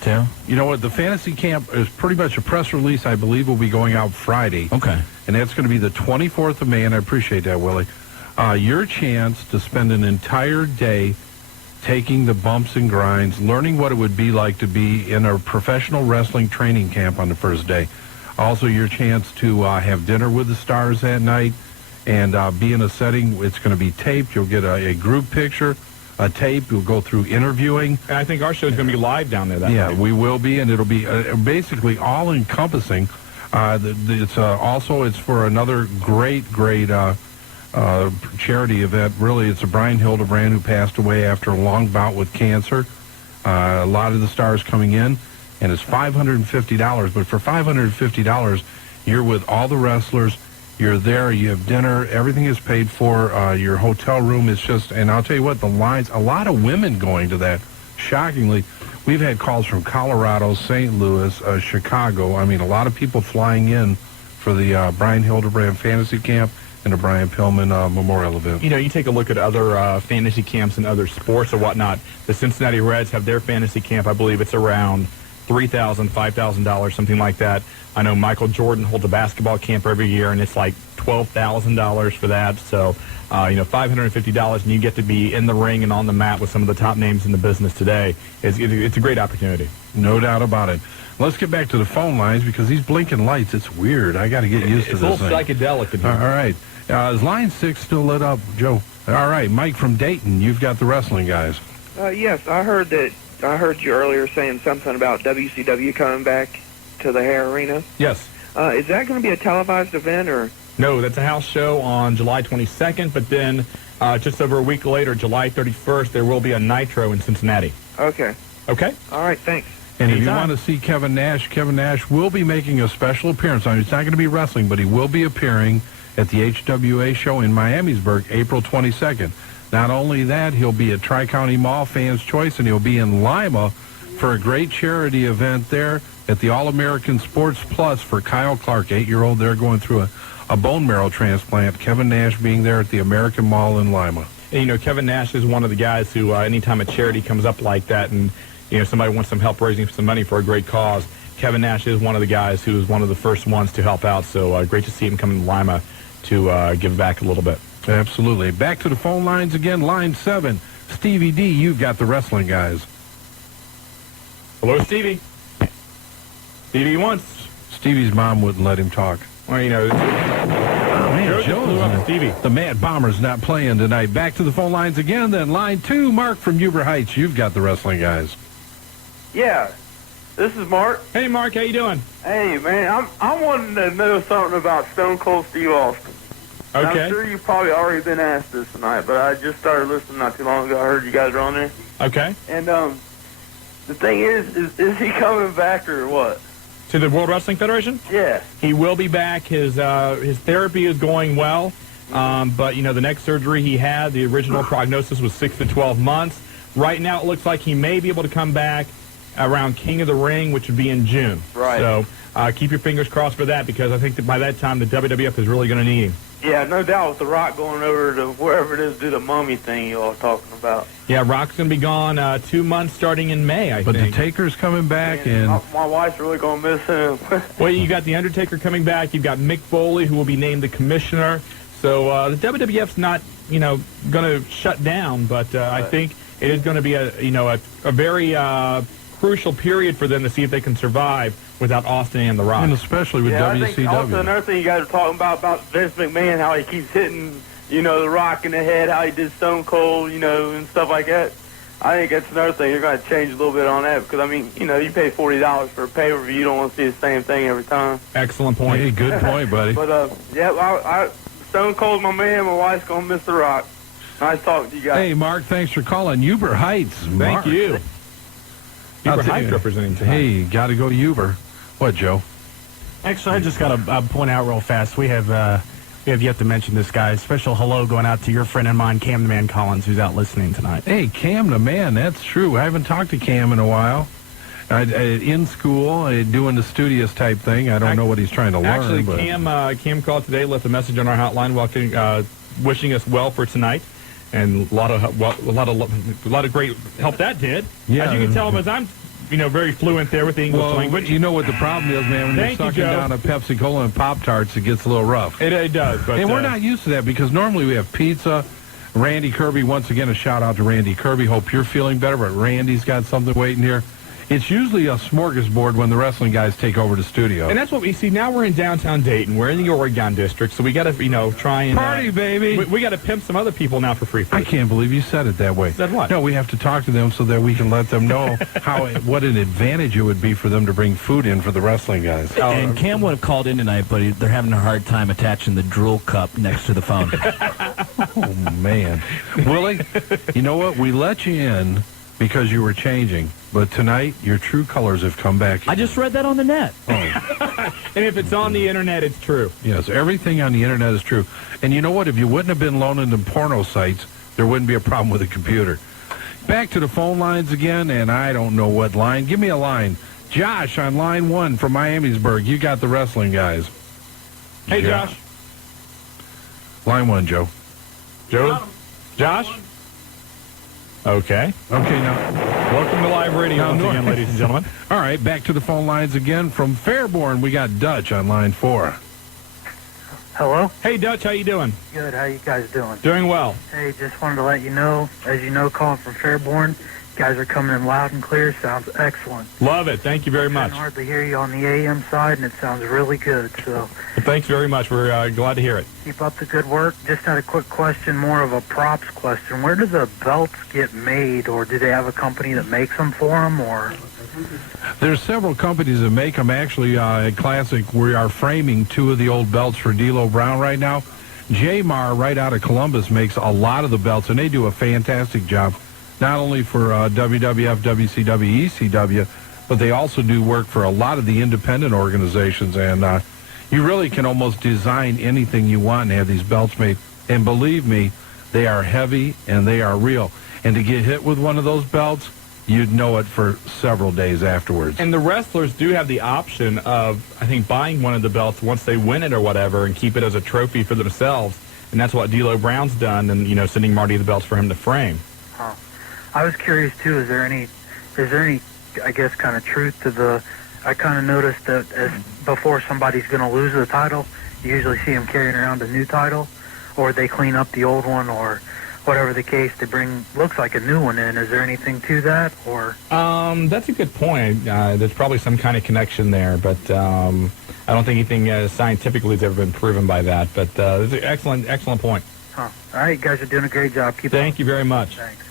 too? You know what? The fantasy camp is pretty much a press release, I believe, will be going out Friday. Okay. And that's going to be the 24th of May, and I appreciate that, Willie. Your chance to spend an entire day taking the bumps and grinds, learning what it would be like to be in a professional wrestling training camp on the first day. Also, your chance to have dinner with the stars that night and be in a setting. It's going to be taped. You'll get a group picture tape. We'll go through interviewing. And I think our show's going to be live down there that night. We will be, and it'll be basically all-encompassing. It's for another great charity event. Really, it's a Brian Hildebrand who passed away after a long bout with cancer. A lot of the stars coming in, and it's $550. But for $550, you're with all the wrestlers. You're there. You have dinner. Everything is paid for. Your hotel room is just, and I'll tell you what, the lines, a lot of women going to that. Shockingly, we've had calls from Colorado, St. Louis, Chicago. I mean, a lot of people flying in for the Brian Hildebrand Fantasy Camp and the Brian Pillman Memorial event. You know, you take a look at other fantasy camps and other sports or whatnot. The Cincinnati Reds have their fantasy camp. I believe it's around $3,000, $5,000, something like that. I know Michael Jordan holds a basketball camp every year, and it's like $12,000 for that. So, $550, and you get to be in the ring and on the mat with some of the top names in the business today. It's a great opportunity. No doubt about it. Let's get back to the phone lines because these blinking lights, it's weird. I got to get used to this thing. It's a little psychedelic in here. All right. Is line 6 still lit up, Joe? All right, Mike from Dayton, you've got the wrestling guys. Yes, I heard you earlier saying something about WCW coming back to the Hare Arena. Yes. Is that going to be a televised event or? No, that's a house show on July 22nd, but then just over a week later, July 31st, there will be a Nitro in Cincinnati. Okay. Okay? All right, thanks. And if you want to see Kevin Nash will be making a special appearance. I mean, it's not going to be wrestling, but he will be appearing at the HWA show in Miamisburg, April 22nd. Not only that, he'll be at Tri-County Mall, Fans Choice, and he'll be in Lima for a great charity event there at the All-American Sports Plus for Kyle Clark, 8-year-old there going through a bone marrow transplant. Kevin Nash being there at the American Mall in Lima. And, Kevin Nash is one of the guys who, anytime a charity comes up like that and, somebody wants some help raising some money for a great cause, Kevin Nash is one of the guys who is one of the first ones to help out. So great to see him coming to Lima to give back a little bit. Absolutely. Back to the phone lines again. Line 7. Stevie D, you've got the wrestling guys. Hello, Stevie. Stevie once. Stevie's mom wouldn't let him talk. Well, Stevie. The Mad Bomber's not playing tonight. Back to the phone lines again, then line 2. Mark from Huber Heights, you've got the wrestling guys. Yeah, this is Mark. Hey, Mark, how you doing? Hey, man, I'm wanting to know something about Stone Cold Steve Austin. Okay. I'm sure you've probably already been asked this tonight, but I just started listening not too long ago. I heard you guys are on there. Okay. And the thing is he coming back or what? To the World Wrestling Federation? Yeah. He will be back. His therapy is going well. But, the neck surgery he had, the original prognosis was 6 to 12 months. Right now it looks like he may be able to come back around King of the Ring, which would be in June. Right. So keep your fingers crossed for that because I think that by that time the WWF is really going to need him. Yeah, no doubt with The Rock going over to wherever it is to do the mummy thing you all are talking about. Yeah, Rock's going to be gone 2 months starting in May, I think. But the Taker's coming back, and my wife's really going to miss him. Well, you got The Undertaker coming back. You've got Mick Foley, who will be named the commissioner. So the WWF's not, going to shut down, but I think it is going to be a very crucial period for them to see if they can survive without Austin and The Rock. And especially with WCW. I think also another thing you guys are talking about Vince McMahon, how he keeps hitting, The Rock in the head, how he did Stone Cold, and stuff like that. I think that's another thing. You're going to change a little bit on that because, you pay $40 for a pay-per-view. You don't want to see the same thing every time. Excellent point. Hey, good point, buddy. But, Stone Cold, my man, my wife's going to miss The Rock. Nice talking to you guys. Hey, Mark, thanks for calling. Huber Heights. Thank you. Huber Heights representing tonight. Hey, got to go Huber. What, Joe? Actually, I just got to point out real fast. We have yet to mention this guy. Special hello going out to your friend of mine, Cam the Man Collins, who's out listening tonight. Hey, Cam the Man, that's true. I haven't talked to Cam in a while. In school, doing the studious type thing. I don't know what he's trying to learn. Actually, but Cam called today, left a message on our hotline, wishing us well for tonight. And a lot of great help that did. Yeah. As you can tell, as I'm, very fluent there with the English language. You know what the problem is, man? When you're sucking down a Pepsi-Cola and Pop-Tarts, it gets a little rough. It does. But, and we're not used to that because normally we have pizza. Randy Kirby, once again, a shout-out to Randy Kirby. Hope you're feeling better, but Randy's got something waiting here. It's usually a smorgasbord when the wrestling guys take over the studio. And that's what we see. Now we're in downtown Dayton. We're in the Oregon district, so we got to, try and... Party, baby! We got to pimp some other people now for free food. I can't believe you said it that way. Said what? No, we have to talk to them so that we can let them know what an advantage it would be for them to bring food in for the wrestling guys. And Cam would have called in tonight, but they're having a hard time attaching the drool cup next to the phone. Oh, man. Willie, you know what? We let you in because you were changing. But tonight, your true colors have come back. I just read that on the net. Oh. And if it's on the internet, it's true. Yes, everything on the internet is true. And you know what? If you wouldn't have been loaning them porno sites, there wouldn't be a problem with the computer. Back to the phone lines again, and I don't know what line. Give me a line. Josh on line 1 from Miamisburg. You got the wrestling guys. Hey, Josh. Line 1, Joe. Joe? Josh? Okay. Okay, now. Welcome to live radio once again, ladies and gentlemen. All right, back to the phone lines again. From Fairborn, we got Dutch on line 4. Hello? Hey, Dutch, how you doing? Good. How you guys doing? Doing well. Hey, just wanted to let you know, as you know, calling from Fairborn, you guys are coming in loud and clear. Sounds excellent. Love it. Thank you very much. I can hardly hear you on the AM side, and it sounds really good. So Well, thanks very much. We're glad to hear it. keep up the good work. Just had a quick question, more of a props question. Where do the belts get made, or do they have a company that makes them for them, or... There's several companies that make them. Actually, at Classic, we are framing 2 of the old belts for D'Lo Brown right now. J-Mar, right out of Columbus, makes a lot of the belts, and they do a fantastic job, not only for WWF, WCW, ECW, but they also do work for a lot of the independent organizations, and you really can almost design anything you want and have these belts made. And believe me, they are heavy and they are real. And to get hit with one of those belts, you'd know it for several days afterwards. And the wrestlers do have the option of, I think, buying one of the belts once they win it or whatever and keep it as a trophy for themselves. And that's what D'Lo Brown's done, and, sending Marty the belts for him to frame. Huh. I was curious, too, is there any, I guess, kind of truth to the... I kind of noticed that before somebody's going to lose the title, you usually see them carrying around a new title, or they clean up the old one, or... whatever the case, they bring, looks like a new one in. Is there anything to that, or? That's a good point. There's probably some kind of connection there, but I don't think anything scientifically has ever been proven by that. But it's an excellent point. Huh. All right, you guys are doing a great job. Keep Thank you very much. Thanks.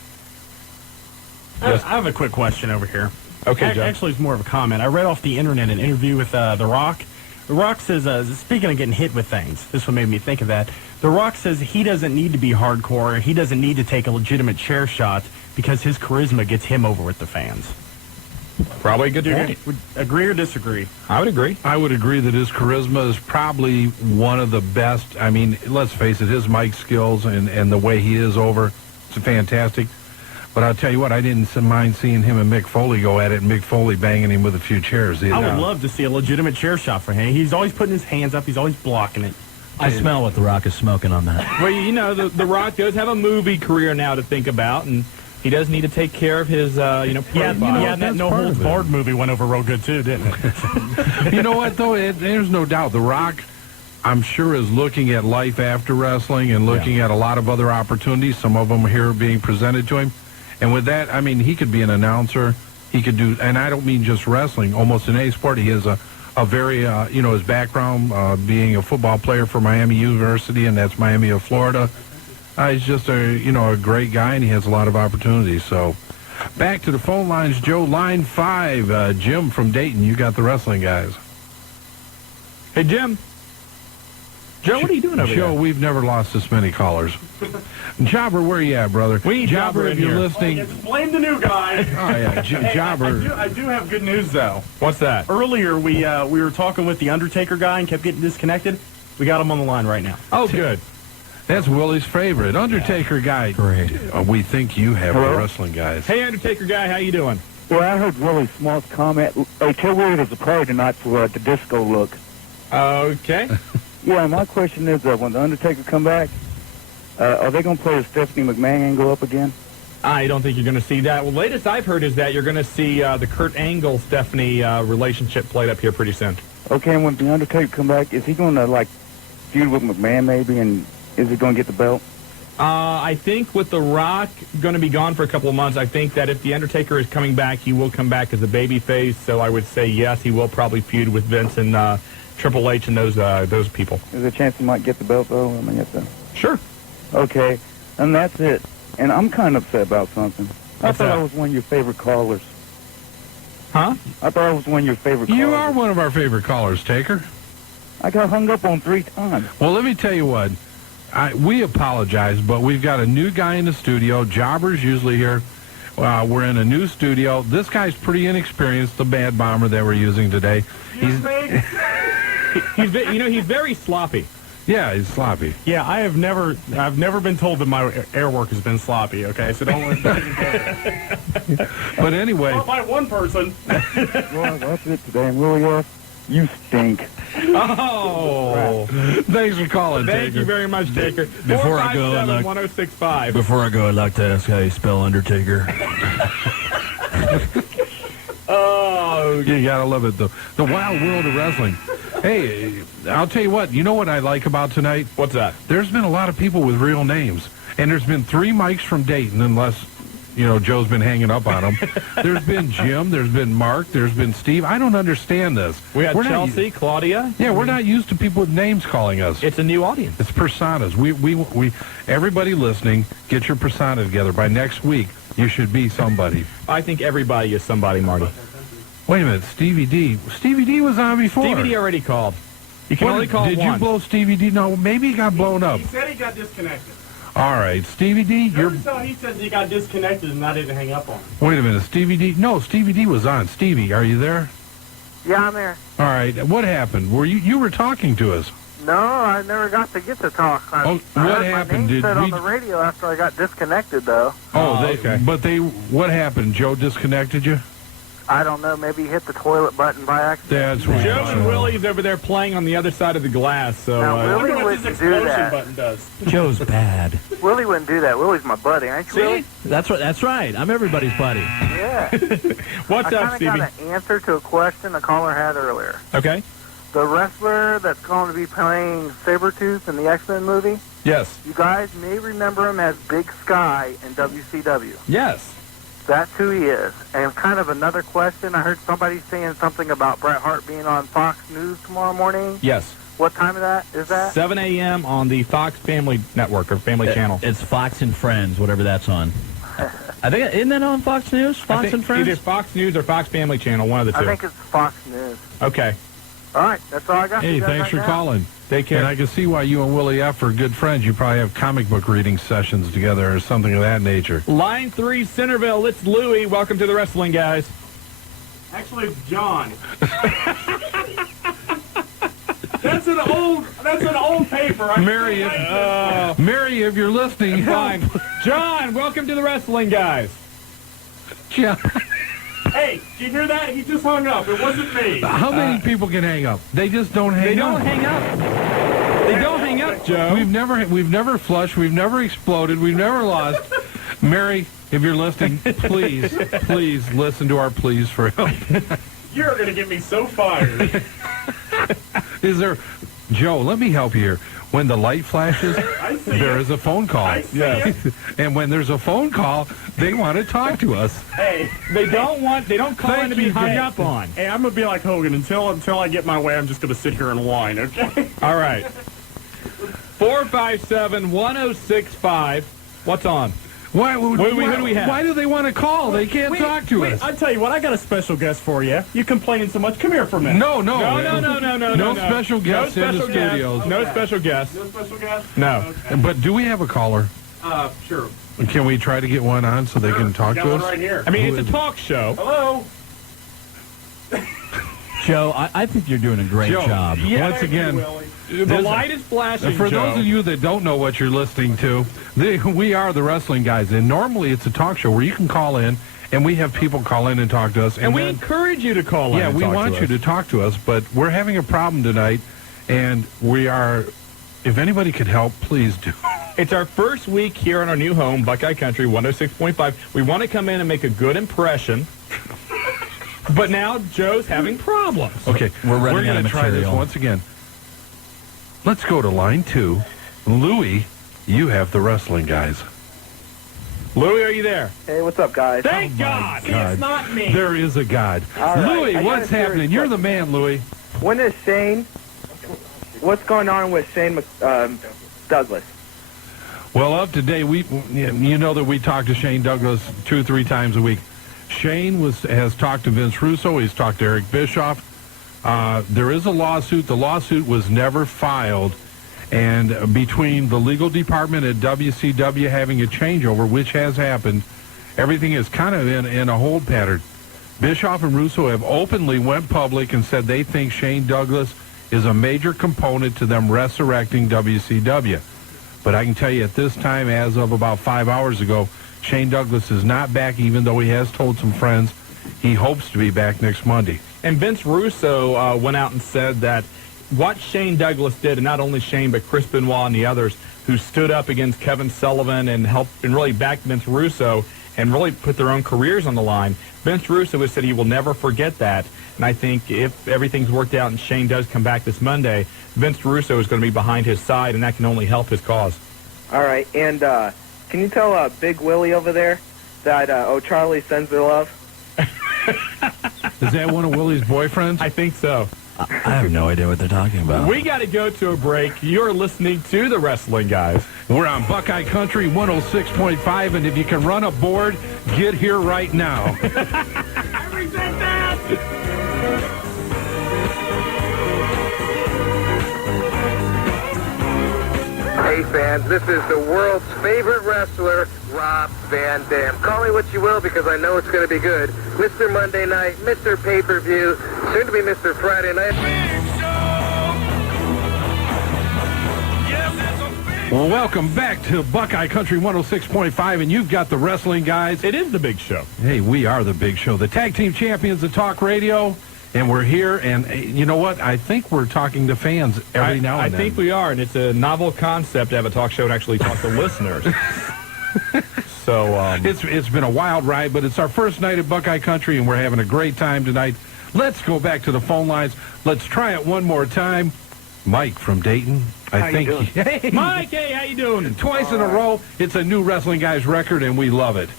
Yes. I have a quick question over here. Okay, Joe. Actually, it's more of a comment. I read off the internet an interview with The Rock. The Rock says, speaking of getting hit with things, this one made me think of that. The Rock says he doesn't need to be hardcore. He doesn't need to take a legitimate chair shot because his charisma gets him over with the fans. Probably a good point. Would agree or disagree? I would agree. I would agree that his charisma is probably one of the best. I mean, let's face it, his mic skills and the way he is over, it's fantastic. But I'll tell you what, I didn't mind seeing him and Mick Foley go at it, and Mick Foley banging him with a few chairs. I would love to see a legitimate chair shot for him. He's always putting his hands up. He's always blocking it. I smell what The Rock is smoking on that. Well, the Rock does have a movie career now to think about, and he does need to take care of his, pro body. That No Holds Barred movie went over real good, too, didn't it? You know what, though? There's no doubt. The Rock, I'm sure, is looking at life after wrestling and looking at a lot of other opportunities, some of them here being presented to him. And with that, I mean, he could be an announcer. He could do, and I don't mean just wrestling, almost in any sport. He has a very, his background being a football player for Miami University, and that's Miami of Florida. He's just a great guy, and he has a lot of opportunities. So back to the phone lines, Joe, line 5, Jim from Dayton. You got the wrestling guys. Hey, Jim. Joe, what are you doing over there? Joe, we've never lost this many callers. Jobber, where you at, brother? We need Jobber if in you're here. listening. Blame the new guy. Oh, yeah, Jobber. I do have good news, though. What's that? Earlier, we were talking with the Undertaker guy and kept getting disconnected. We got him on the line right now. Oh, good. That's Willie's favorite. Undertaker guy. Great. We think you have the wrestling guys. Hey, Undertaker guy, how you doing? Well, I heard Willie's small comment. Hey, tell Willie there's a party tonight for the disco look. Okay. Yeah, my question is, when the Undertaker come back, are they going to play the Stephanie McMahon angle up again? I don't think you're going to see that. Well, the latest I've heard is that you're going to see the Kurt Angle-Stephanie relationship played up here pretty soon. Okay, and when the Undertaker come back, is he going to, feud with McMahon maybe, and is he going to get the belt? I think with The Rock going to be gone for a couple of months, I think that if The Undertaker is coming back, he will come back as a babyface. So I would say yes, he will probably feud with Vince and Triple H and those people. There's a chance he might get the belt, though? I mean, Sure. Okay, and that's it. And I'm kind of upset about something. I thought I was one of your favorite callers. Huh? I thought I was one of your favorite callers. You are one of our favorite callers, Taker. I got hung up on 3 times. Well, let me tell you what. We apologize, but we've got a new guy in the studio. Jobber's usually here. We're in a new studio. This guy's pretty inexperienced, the Bad Bomber that we're using today. He's very sloppy. Yeah, he's sloppy. Yeah, I've never been told that my air work has been sloppy, okay? So don't worry about it. But anyway. Not by one person. Well, that's it today. And Willie, you stink. Oh. Thanks for calling, Thank Taker. you very much, Taker. Before I go, 457-1065. Before I go, I'd like to ask how you spell Undertaker. Oh, you gotta love it, though. The wild world of wrestling. Hey, I'll tell you what. You know what I like about tonight? What's that? There's been a lot of people with real names, and there's been 3 mics from Dayton, unless Joe's been hanging up on them. There's been Jim. There's been Mark. There's been Steve. I don't understand this. We had Chelsea, Claudia. Yeah, we're not used to people with names calling us. It's a new audience. It's personas. We everybody listening, get your persona together. By next week, you should be somebody. I think everybody is somebody, Marty. Wait a minute, Stevie D. Stevie D was on before. Stevie D already called. You can only call Did once. you blow Stevie D? No, maybe he got blown up. He said he got disconnected. All right, Stevie D, He says he got disconnected and I didn't hang up on him. Wait a minute, Stevie D? No, Stevie D was on. Stevie, are you there? Yeah, I'm there. All right, what happened? You were talking to us? No, I never got to get to talk. I What heard happened? My name said on the radio after I got disconnected, though. Okay. But what happened? Joe disconnected you? I don't know. Maybe he hit the toilet button by accident. That's right. Joe and Willie's over there playing on the other side of the glass. So Now, Willie what wouldn't this do explosion that. button does. Joe's bad. Willie wouldn't do that. Willie's my buddy, ain't you, Willie? That's right. I'm everybody's buddy. Yeah. What's I up, kind Stevie? of got an answer to a question a caller had earlier. Okay. The wrestler that's going to be playing Sabretooth in the X-Men movie, Yes. you guys may remember him as Big Sky in WCW. Yes. That's who he is. And kind of another question, I heard somebody saying something about Bret Hart being on Fox News tomorrow morning. Yes. What time is that? 7 a.m. on the Fox Family Network or Family Channel. It's Fox and Friends, whatever that's on. I think, isn't that on Fox News? Fox and Friends? Either Fox News or Fox Family Channel, one of the two. I think it's Fox News. Okay. All right, that's all I got. Hey, You guys thanks right for now. calling. Take care. And I can see why you and Willie F. are good friends. You probably have comic book reading sessions together or something of that nature. Line 3, Centerville. It's Louie. Welcome to the Wrestling Guys. Actually, it's John. That's an old paper. Mary, if you're listening, Fine. John, welcome to the Wrestling Guys. John. Hey, did you hear that? He just hung up. It wasn't me. How many people can hang up? They just don't hang up. They don't hang up. They don't hang up, Joe. We've never flushed. We've never exploded. We've never lost. Mary, if you're listening, please listen to our pleas for help. You're going to get me so fired. Is there, Joe? Let me help you here. When the light flashes, there is a phone call. Yes. And when there's a phone call, they want to talk to us. Hey, They don't call in to be hung up on. Hey, I'm going to be like Hogan. Until I get my way, I'm just going to sit here and whine, okay? All right. 457-1065. What's on? Why, Who do we have? Why do they want to call? They can't talk to us. I tell you what, I got a special guest for you. You complaining so much. Come here for a minute. No. No special guests in the studios. No special guests. No special guest? No. Okay. But do we have a caller? Sure. Can we try to get one on so they can talk Got to one us? right here. I mean, it's a talk show. Hello. Joe, I think you're doing a great Joe, job. once again, The light is flashing, for Joe. those of you that don't know what you're listening to, we are the Wrestling Guys, and normally it's a talk show where you can call in, and we have people call in and talk to us. And we then- encourage you to call in. Yeah, and we talk want to you us. to talk to us, but we're having a problem tonight, and we are. If anybody could help, please do. It's our first week here in our new home, Buckeye Country 106.5. We want to come in and make a good impression. But now Joe's having problems. Okay, We're running out going of to try this material. once again. Let's go to line 2. Louie, you have the wrestling guys. Louie, are you there? Hey, what's up, guys? Thank God. It's not me. There is a God. All right. Louie, I got what's a serious happening? You're the man, Louie. When is Shane? What's going on with Shane Douglas? Well, up to date, you know that we talk to Shane Douglas 2-3 times a week. Shane has talked to Vince Russo. He's talked to Eric Bischoff. There is a lawsuit. The lawsuit was never filed. And between the legal department at WCW having a changeover, which has happened, everything is kind of in a hold pattern. Bischoff and Russo have openly went public and said they think Shane Douglas is a major component to them resurrecting WCW. But I can tell you at this time, as of about 5 hours ago, Shane Douglas is not back, even though he has told some friends he hopes to be back next Monday. And Vince Russo went out and said that what Shane Douglas did, and not only Shane, but Chris Benoit and the others who stood up against Kevin Sullivan and helped and really backed Vince Russo and really put their own careers on the line, Vince Russo has said he will never forget that. And I think if everything's worked out and Shane does come back this Monday, Vince Russo is going to be behind his side, and that can only help his cause. All right, and can you tell Big Willie over there that O'Charlie sends their love? Is that one of Willie's boyfriends? I think so. I have no idea what they're talking about. We got to go to a break. You're listening to the Wrestling Guys. We're on Buckeye Country 106.5, and if you can run a board, get here right now. I resent that! Hey fans, this is the world's favorite wrestler, Rob Van Dam. Call me what you will because I know it's going to be good. Mr. Monday Night, Mr. Pay-Per-View, soon to be Mr. Friday Night. Well, welcome back to Buckeye Country 106.5, and you've got the Wrestling Guys. It is the big show. Hey, we are the big show. The tag team champions of talk radio. And we're here, and you know what? I think we're talking to fans every now and then. I think we are, and it's a novel concept to have a talk show and actually talk to listeners. So it's been a wild ride, but it's our first night at Buckeye Country, and we're having a great time tonight. Let's go back to the phone lines. Let's try it one more time. Mike from Dayton. How you doing? Hey, Mike, hey, how you doing? Twice in a row. It's a new Wrestling Guys record, and we love it.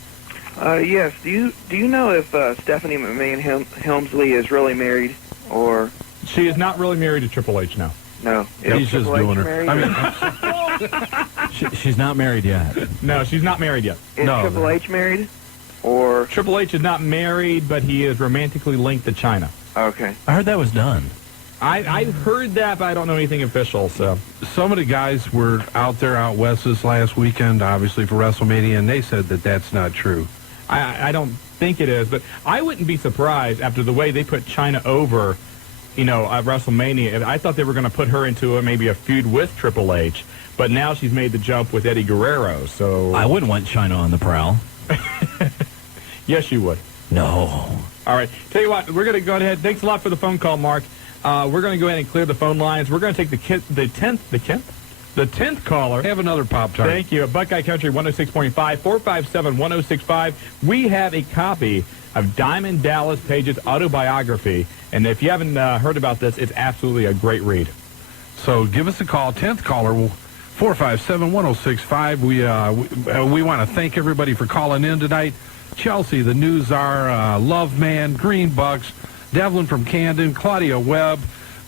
Yes. Do you know if Stephanie McMahon Helmsley is really married, or she is not really married to Triple H now? No, he's just doing her. I mean, she's not married yet. No, she's not married yet. Is Triple H married, or Triple H is not married, but he is romantically linked to China. Okay. I heard that was done. I heard that, but I don't know anything official. So some of the guys were out there out west this last weekend, obviously for WrestleMania, and they said that that's not true. I don't think it is, but I wouldn't be surprised after the way they put China over, at WrestleMania. I thought they were going to put her into maybe a feud with Triple H, but now she's made the jump with Eddie Guerrero. So I wouldn't want China on the prowl. Yes, you would. No. All right. Tell you what, we're going to go ahead. Thanks a lot for the phone call, Mark. We're going to go ahead and clear the phone lines. We're going to take the 10th caller. Have another Pop-Tart. Thank you. Buckeye Country 106.5, 457-1065. We have a copy of Diamond Dallas Page's autobiography. And if you haven't heard about this, it's absolutely a great read. So give us a call. 10th caller, 457-1065. We want to thank everybody for calling in tonight. Chelsea, the News Czar, Love Man, Green Bucks, Devlin from Camden, Claudia Webb,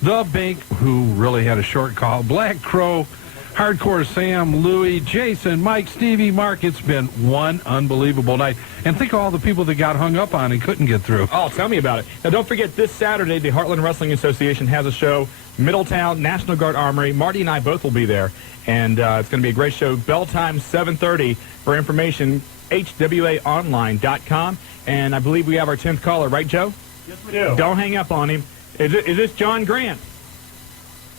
The Bink, who really had a short call, Black Crow, Hardcore Sam, Louie, Jason, Mike, Stevie, Mark. It's been one unbelievable night. And think of all the people that got hung up on and couldn't get through. Oh, tell me about it. Now, don't forget, this Saturday, the Heartland Wrestling Association has a show, Middletown, National Guard Armory. Marty and I both will be there, and it's going to be a great show. Bell time, 7:30. For information, hwaonline.com. And I believe we have our 10th caller, right, Joe? Yes, we do. Don't hang up on him. Is this John Grant?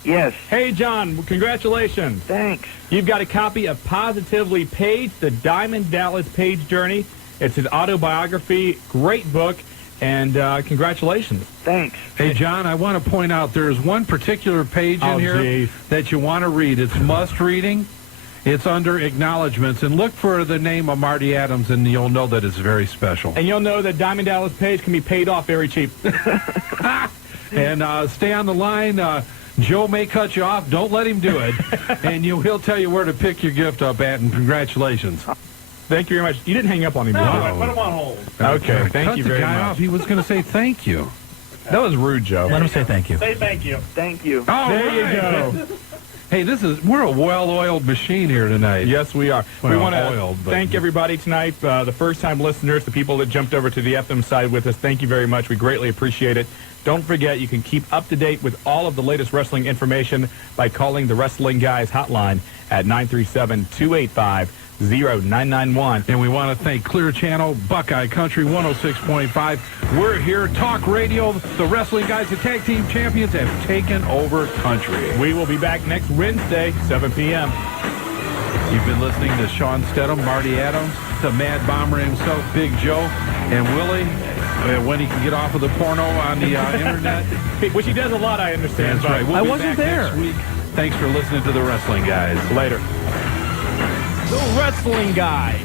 Yes. Hey, John, congratulations. Thanks. You've got a copy of Positively Page, the Diamond Dallas Page Journey. It's his autobiography. Great book, and congratulations. Thanks. Hey, John, I want to point out there's one particular page in here that you want to read. It's must reading. It's under acknowledgments, and look for the name of Marty Adams, and you'll know that it's very special. And you'll know that Diamond Dallas Page can be paid off very cheap. And stay on the line. Joe may cut you off. Don't let him do it. And he'll tell you where to pick your gift up at, and congratulations. Thank you very much. You didn't hang up on him. No, did I you? put him on hold. Okay, thank you very Cut the guy much. off. He was going to say thank you. That was rude, Joe. Let him say thank you. Say thank you. Thank you. Oh, There you go. Hey, we're a well-oiled machine here tonight. Yes, we are. Well, we want oiled, to but- thank everybody tonight, the first-time listeners, the people that jumped over to the FM side with us. Thank you very much. We greatly appreciate it. Don't forget, you can keep up to date with all of the latest wrestling information by calling the Wrestling Guys hotline at 937-285-0991. And we want to thank Clear Channel, Buckeye Country 106.5. We're here, Talk Radio. The Wrestling Guys, the Tag Team Champions, have taken over country. We will be back next Wednesday, 7 p.m. You've been listening to Shawn Stedham, Marty Adams, the Mad Bomber himself, Big Joe, and Willie, when he can get off of the porno on the internet. Which he does a lot, I understand. That's right. We'll I be wasn't back there. next week. Thanks for listening to the Wrestling Guys. Later. The Wrestling Guys.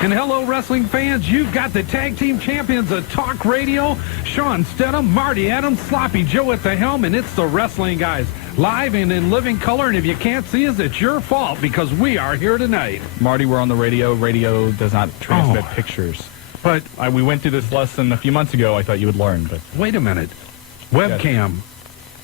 And hello, wrestling fans. You've got the Tag Team Champions of Talk Radio, Shawn Stedham, Marty Adams, Sloppy Joe at the helm, and it's the Wrestling Guys. Live and in living color, and if you can't see us, it's your fault because we are here tonight. Marty, we're on the radio. Radio does not transmit pictures. But we went through this lesson a few months ago. I thought you would learn, but wait a minute. Webcam.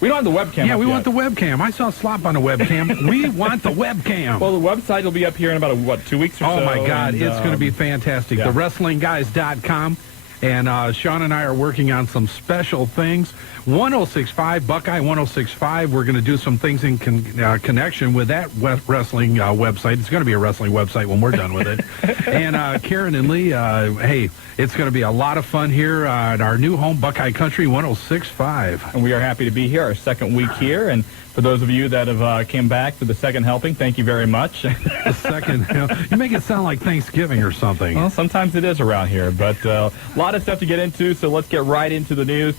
we don't have the webcam. Yeah, up we yet. want the webcam. I saw Slop on the webcam. We want the webcam. Well, the website will be up here in about 2 weeks or so. Oh my God, and, it's going to be fantastic. yeah. TheWrestlingGuys.com. And Shawn and I are working on some special things. 106.5, Buckeye 106.5. We're going to do some things in connection with that wrestling website. It's going to be a wrestling website when we're done with it. And Karen and Lee, hey, it's going to be a lot of fun here at our new home, Buckeye Country 106.5. And we are happy to be here, our second week here. And for those of you that have came back for the second helping, thank you very much. The second, you make it sound like Thanksgiving or something. Well, sometimes it is around here, but a lot of stuff to get into, so let's get right into the news.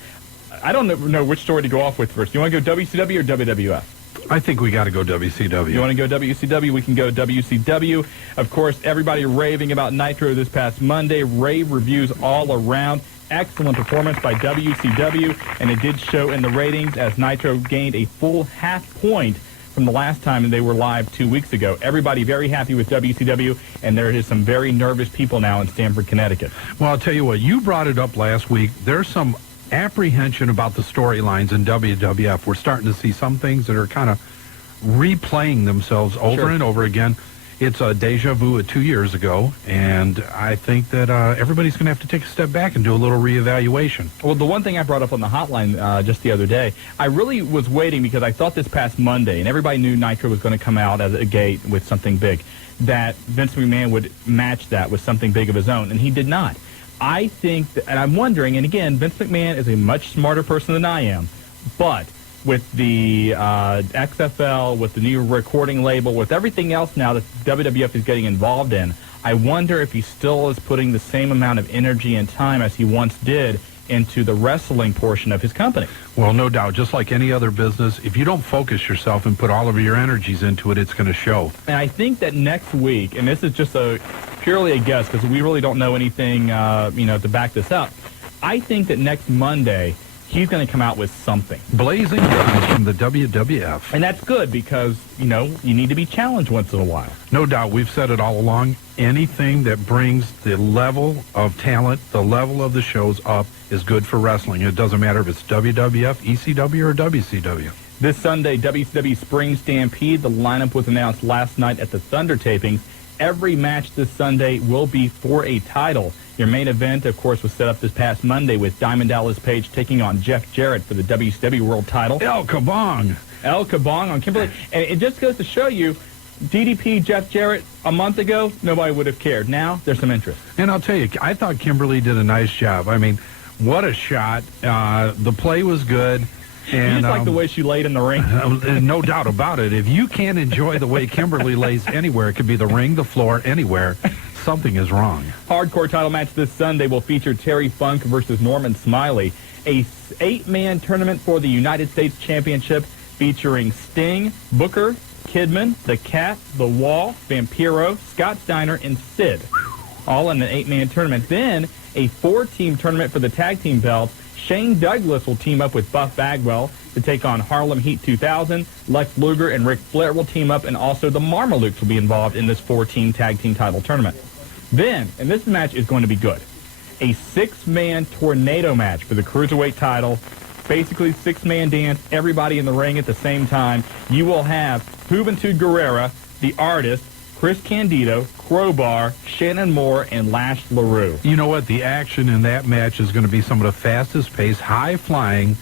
I don't know which story to go off with first. You want to go WCW or WWF? I think we got to go WCW. You want to go WCW? We can go WCW. Of course, everybody raving about Nitro this past Monday. Rave reviews all around. Excellent performance by WCW, and it did show in the ratings as Nitro gained a full half point from the last time they were live 2 weeks ago. Everybody very happy with WCW, and there is some very nervous people now in Stamford, Connecticut. Well, I'll tell you what, you brought it up last week. There's some apprehension about the storylines in WWF. We're starting to see some things that are kind of replaying themselves over and over again. It's a deja vu of 2 years ago, and I think that everybody's going to have to take a step back and do a little reevaluation. Well, the one thing I brought up on the hotline just the other day, I really was waiting because I thought this past Monday, and everybody knew Nitro was going to come out at a gate with something big, that Vince McMahon would match that with something big of his own, and he did not. I think, and I'm wondering, and again, Vince McMahon is a much smarter person than I am, but with the XFL, with the new recording label, with everything else now that WWF is getting involved in, I wonder if he still is putting the same amount of energy and time as he once did into the wrestling portion of his company. Well, no doubt. Just like any other business, if you don't focus yourself and put all of your energies into it, it's going to show. And I think that next week, and this is just purely a guess because we really don't know anything, to back this up. I think that next Monday, he's going to come out with something. Blazing guns from the WWF. And that's good because, you need to be challenged once in a while. No doubt. We've said it all along. Anything that brings the level of talent, the level of the shows up is good for wrestling. It doesn't matter if it's WWF, ECW, or WCW. This Sunday, WCW Spring Stampede. The lineup was announced last night at the Thunder tapings. Every match this Sunday will be for a title. Your main event, of course, was set up this past Monday with Diamond Dallas Page taking on Jeff Jarrett for the WCW World title. El Kabong on Kimberly. And it just goes to show you, DDP, Jeff Jarrett, a month ago, nobody would have cared. Now, there's some interest. And I'll tell you, I thought Kimberly did a nice job. I mean, what a shot. The play was good. And, you just like the way she laid in the ring. No doubt about it. If you can't enjoy the way Kimberly lays anywhere, it could be the ring, the floor, anywhere, something is wrong. Hardcore title match this Sunday will feature Terry Funk versus Norman Smiley. A 8-man tournament for the United States Championship featuring Sting, Booker, Kidman, The Cat, The Wall, Vampiro, Scott Steiner, and Sid. All in an 8-man tournament. Then a 4-team tournament for the tag team belts. Shane Douglas will team up with Buff Bagwell. to take on Harlem Heat 2000. Lex Luger and Ric Flair will team up, and also the Marmalukes will be involved in this 4-team tag team title tournament. Then, and this match is going to be good, a 6-man tornado match for the Cruiserweight title. Basically, 6-man dance, everybody in the ring at the same time. You will have Juventud Guerrera, The Artist, Chris Candido, Crowbar, Shannon Moore, and Lash LaRue. You know what? The action in that match is going to be some of the fastest-paced, high-flying,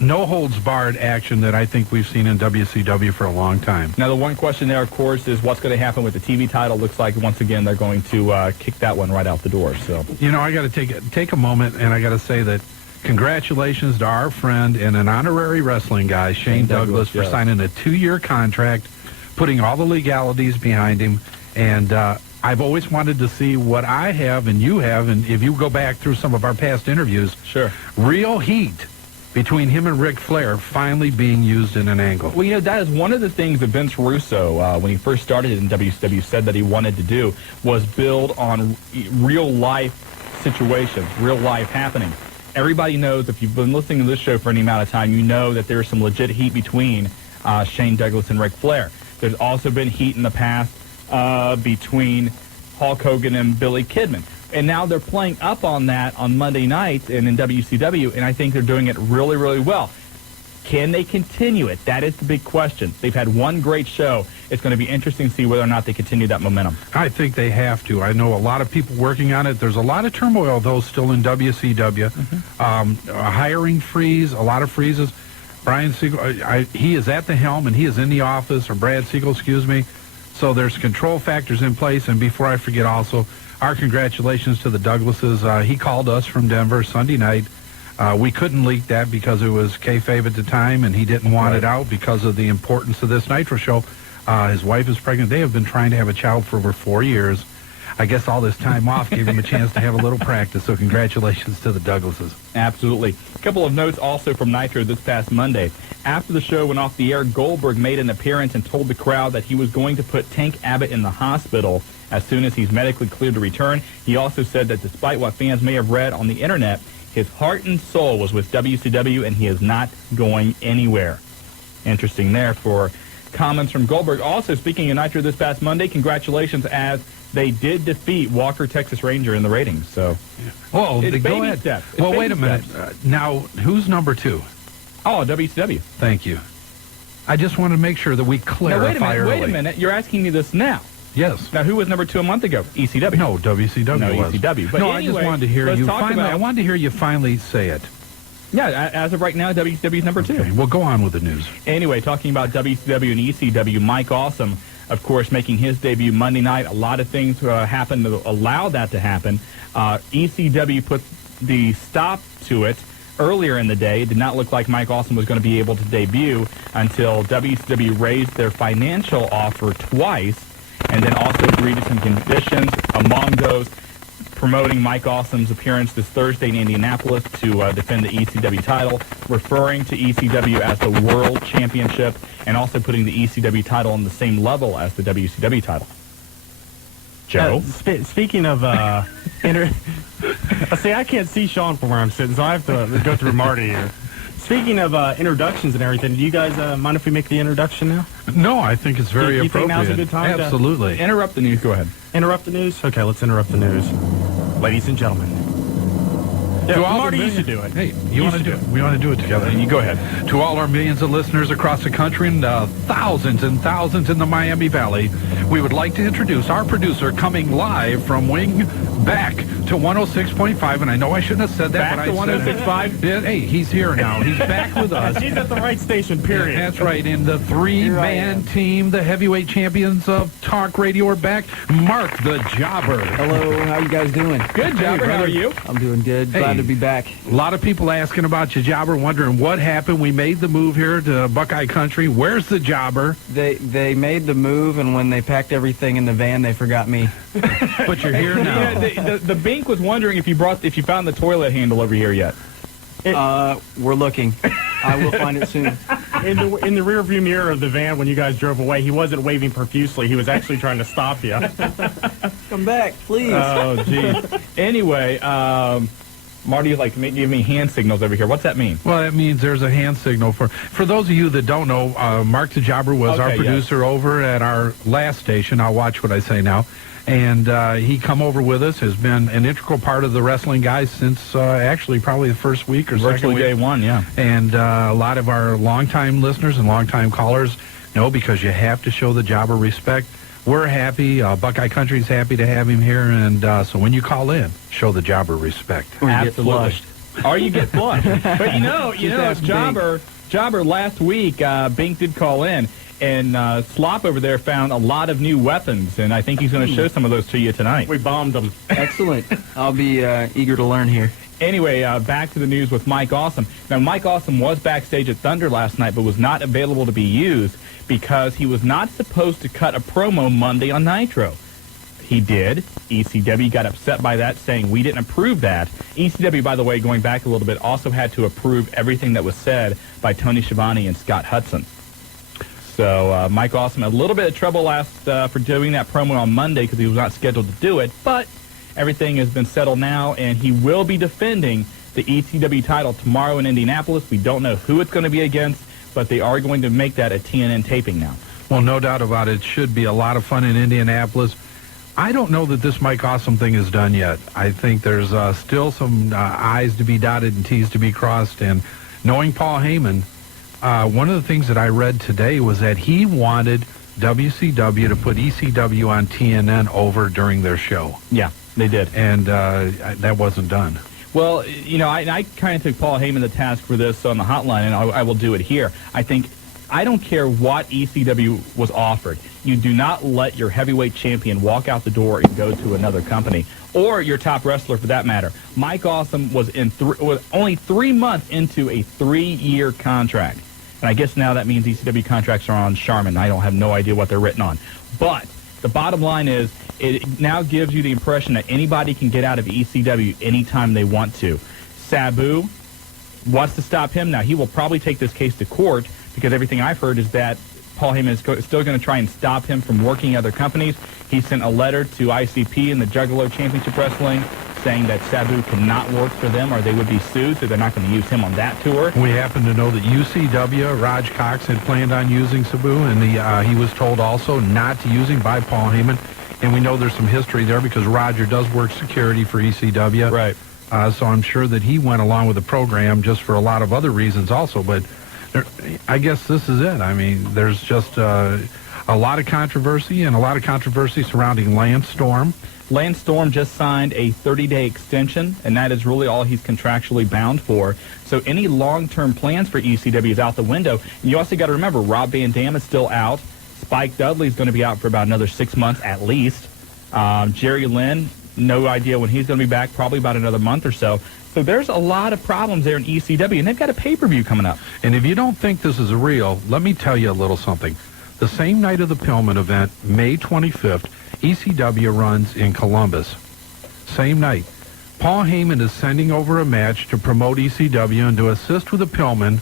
no-holds-barred action that I think we've seen in WCW for a long time. Now, the one question there, of course, is what's going to happen with the TV title. Looks like, once again, they're going to kick that one right out the door. So, you know, I got to take a moment, and I got to say that congratulations to our friend and an honorary wrestling guy, Shane Douglas, for signing a 2-year contract, putting all the legalities behind him. And I've always wanted to see what I have and you have, and if you go back through some of our past interviews, sure, real heat between him and Ric Flair finally being used in an angle. Well, you know, that is one of the things that Vince Russo, when he first started in WCW, said that he wanted to do, was build on real-life situations, real-life happenings. Everybody knows, if you've been listening to this show for any amount of time, you know that there's some legit heat between Shane Douglas and Ric Flair. There's also been heat in the past between Hulk Hogan and Billy Kidman. And now they're playing up on that on Monday night and in WCW, and I think they're doing it really, really well. Can they continue it? That is the big question. They've had one great show. It's going to be interesting to see whether or not they continue that momentum. I think they have to. I know a lot of people working on it. There's a lot of turmoil, though, still in WCW. A hiring freeze, a lot of freezes. Brian Siegel, he is at the helm, and he is in the office, or Brad Siegel, excuse me. So there's control factors in place. And before I forget also, our congratulations to the Douglases. He called us from Denver Sunday night. We couldn't leak that because it was kayfabe at the time, and he didn't want it out because of the importance of this Nitro show. His wife is pregnant. They have been trying to have a child for over 4 years. I guess all this time off gave him a chance to have a little practice, so congratulations to the Douglases. Absolutely. A couple of notes also from Nitro this past Monday. After the show went off the air, Goldberg made an appearance and told the crowd that he was going to put Tank Abbott in the hospital as soon as he's medically cleared to return. He also said that despite what fans may have read on the internet, his heart and soul was with WCW, and he is not going anywhere. Interesting there for comments from Goldberg. Also, speaking of Nitro this past Monday, congratulations, as they did defeat Walker, Texas Ranger in the ratings. So, oh, it's go baby ahead. steps. It's Well, baby wait a minute. Now, who's number 2? Oh, WCW. Thank you. I just want to make sure that we clarify now, wait a early. minute. You're asking me this now. Yes. Now, who was number 2 a month ago? ECW. No, WCW No, was. ECW. But no, anyway, I just wanted to hear let's you talk finally. about- I wanted to hear you finally say it. Yeah, as of right now, WCW is number 2. Okay, well, go on with the news. Anyway, talking about WCW and ECW, Mike Awesome, of course, making his debut Monday night. A lot of things happened to allow that to happen. ECW put the stop to it earlier in the day. It did not look like Mike Awesome was going to be able to debut until WCW raised their financial offer twice, and then also agreed to some conditions, among those promoting Mike Awesome's appearance this Thursday in Indianapolis to defend the ECW title, referring to ECW as the World Championship, and also putting the ECW title on the same level as the WCW title. Joe? Speaking of see, I can't see Shawn from where I'm sitting, so I have to go through Marty here. Speaking of introductions and everything, do you guys mind if we make the introduction now? No, I think it's very you appropriate. think now's a good time? Absolutely. Interrupt the news. Go ahead. Interrupt the news? Okay, let's interrupt the news. Ladies and gentlemen. Yeah, Marty used to do it. Hey, you want to do it? We want to do it together. You go ahead. To all our millions of listeners across the country and thousands and thousands in the Miami Valley, we would like to introduce our producer coming live from Wing back to 106.5. And I know I shouldn't have said that, Back but to I said 106.5? it. Hey, he's here now. He's back with us. He's at the right station, period. That's right. In the 3-man team, the heavyweight champions of talk radio are back. Mark the Jobber. Hello, how you guys doing? Good, Jobber. How are you? I'm doing good. Hey. Glad to be back. A lot of people asking about you, Jobber, wondering what happened. We made the move here to Buckeye Country. Where's the Jobber? They made the move, and when they packed everything in the van, they forgot me. But you're here now. Yeah, the Bink was wondering if you found the toilet handle over here yet. We're looking. I will find it soon. In the rear view mirror of the van when you guys drove away, he wasn't waving profusely. He was actually trying to stop you. Come back, please. Oh, geez. Anyway, Marty's like give me hand signals over here. What's that mean? Well, that means there's a hand signal. For those of you that don't know, Mark the Jobber was our producer over at our last station. I'll watch what I say now. And he come over with us, has been an integral part of the wrestling guys since actually probably the first week or second week. Day one, yeah. And a lot of our longtime listeners and longtime callers know, because you have to show the Jobber respect. We're happy. Buckeye Country's happy to have him here. And so when you call in, show the Jobber respect. Or you get flushed. Or you get flushed. But you know, Jobber last week, Bink did call in. And Slop over there found a lot of new weapons, and I think he's going to show some of those to you tonight. We bombed them. Excellent. I'll be eager to learn here. Anyway, back to the news with Mike Awesome. Now, Mike Awesome was backstage at Thunder last night, but was not available to be used because he was not supposed to cut a promo Monday on Nitro. He did. ECW got upset by that, saying we didn't approve that. ECW, by the way, going back a little bit, also had to approve everything that was said by Tony Schiavone and Scott Hudson. So Mike Awesome had a little bit of trouble for doing that promo on Monday because he was not scheduled to do it, but everything has been settled now, and he will be defending the ECW title tomorrow in Indianapolis. We don't know who it's going to be against, but they are going to make that a TNN taping now. Well, no doubt about it. It should be a lot of fun in Indianapolis. I don't know that this Mike Awesome thing is done yet. I think there's still some I's to be dotted and T's to be crossed, and knowing Paul Heyman, one of the things that I read today was that he wanted WCW to put ECW on TNN over during their show. Yeah, they did. And that wasn't done. Well, you know, I kind of took Paul Heyman to task for this on the hotline, and I will do it here. I don't care what ECW was offered. You do not let your heavyweight champion walk out the door and go to another company, or your top wrestler for that matter. Mike Awesome was was only 3 months into a 3-year contract. And I guess now that means ECW contracts are on Charmin. I don't have no idea what they're written on. But the bottom line is it now gives you the impression that anybody can get out of ECW anytime they want to. Sabu wants to stop him now. He will probably take this case to court because everything I've heard is that Paul Heyman is still going to try and stop him from working other companies. He sent a letter to ICP and the Juggalo Championship Wrestling saying that Sabu cannot work for them or they would be sued, so they're not going to use him on that tour. We happen to know that UCW, Raj Cox, had planned on using Sabu, and he was told also not to use him by Paul Heyman. And we know there's some history there because Roger does work security for ECW. Right. So I'm sure that he went along with the program just for a lot of other reasons also. But I guess this is it. I mean, there's just a lot of controversy and a lot of controversy surrounding Lance Storm. Lance Storm just signed a 30-day extension, and that is really all he's contractually bound for. So any long-term plans for ECW is out the window. And you also got to remember, Rob Van Dam is still out. Spike Dudley's going to be out for about another 6 months at least. Jerry Lynn, no idea when he's going to be back, probably about another month or so. So there's a lot of problems there in ECW, and they've got a pay-per-view coming up. And if you don't think this is real, let me tell you a little something. The same night of the Pillman event, May 25th, ECW runs in Columbus. Same night. Paul Heyman is sending over a match to promote ECW and to assist with the Pillman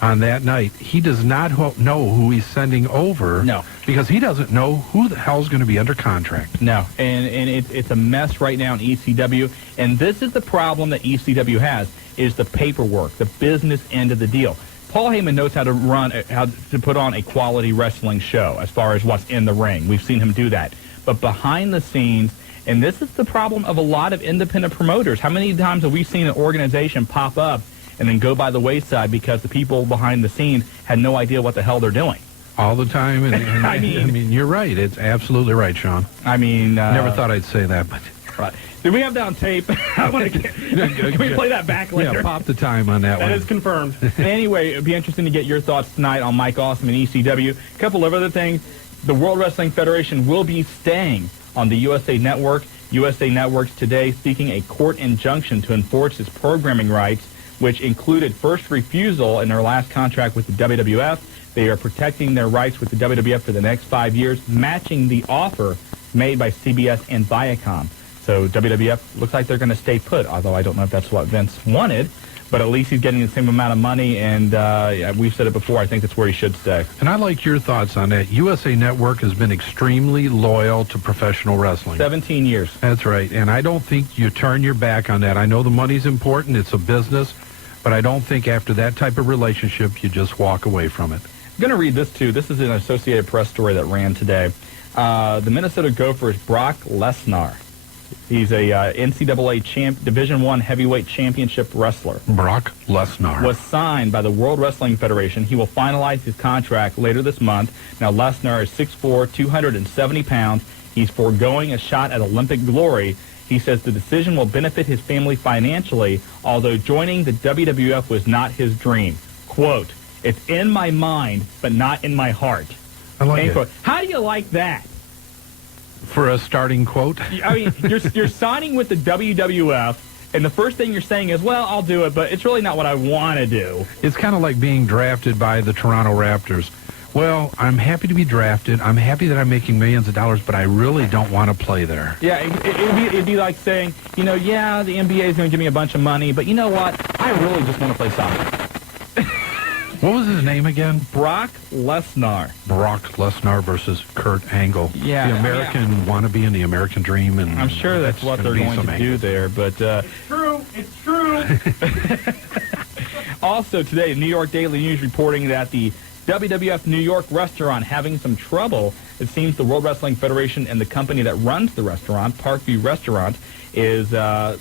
on that night. He does not know who he's sending over. No. Because he doesn't know who the hell's going to be under contract. No. And it's a mess right now in ECW. And this is the problem that ECW has, is the paperwork, the business end of the deal. Paul Heyman knows how to put on a quality wrestling show as far as what's in the ring. We've seen him do that. But behind the scenes, and this is the problem of a lot of independent promoters. How many times have we seen an organization pop up and then go by the wayside because the people behind the scenes had no idea what the hell they're doing? All the time. And I mean, you're right. It's absolutely right, Sean. I mean... never thought I'd say that, but... Right. Do we have that on tape? Can we play that back later? Yeah, pop the time on that one. That is confirmed. Anyway, it'd be interesting to get your thoughts tonight on Mike Awesome and ECW. A couple of other things. The World Wrestling Federation will be staying on the USA Network. USA Network's today seeking a court injunction to enforce its programming rights, which included first refusal in their last contract with the WWF. They are protecting their rights with the WWF for the next 5 years, matching the offer made by CBS and Viacom. So WWF looks like they're going to stay put, although I don't know if that's what Vince wanted. but at least he's getting the same amount of money, and we've said it before, I think that's where he should stay. And I like your thoughts on that. USA Network has been extremely loyal to professional wrestling. 17 years. That's right, and I don't think you turn your back on that. I know the money's important, it's a business, but I don't think after that type of relationship you just walk away from it. I'm going to read this, too. This is an Associated Press story that ran today. The Minnesota Gophers' Brock Lesnar. He's a NCAA Division I heavyweight championship wrestler. Brock Lesnar was signed by the World Wrestling Federation. He will finalize his contract later this month. Now, Lesnar is 6'4", 270 pounds. He's foregoing a shot at Olympic glory. He says the decision will benefit his family financially, although joining the WWF was not his dream. Quote, "It's in my mind, but not in my heart." I like it. How do you like that? For a starting quote? I mean, you're signing with the WWF, and the first thing you're saying is, well, I'll do it, but it's really not what I want to do. It's kind of like being drafted by the Toronto Raptors. Well, I'm happy to be drafted. I'm happy that I'm making millions of dollars, but I really don't want to play there. Yeah, it'd be like saying, yeah, the NBA is going to give me a bunch of money, but you know what? I really just want to play soccer. What was his name again? Brock Lesnar. Brock Lesnar versus Kurt Angle. Yeah. The American wannabe and the American dream. And I'm sure that's what they're going to do there, but... It's true. It's true. Also today, New York Daily News reporting that the WWF New York restaurant having some trouble. It seems the World Wrestling Federation and the company that runs the restaurant, Parkview Restaurant, is... a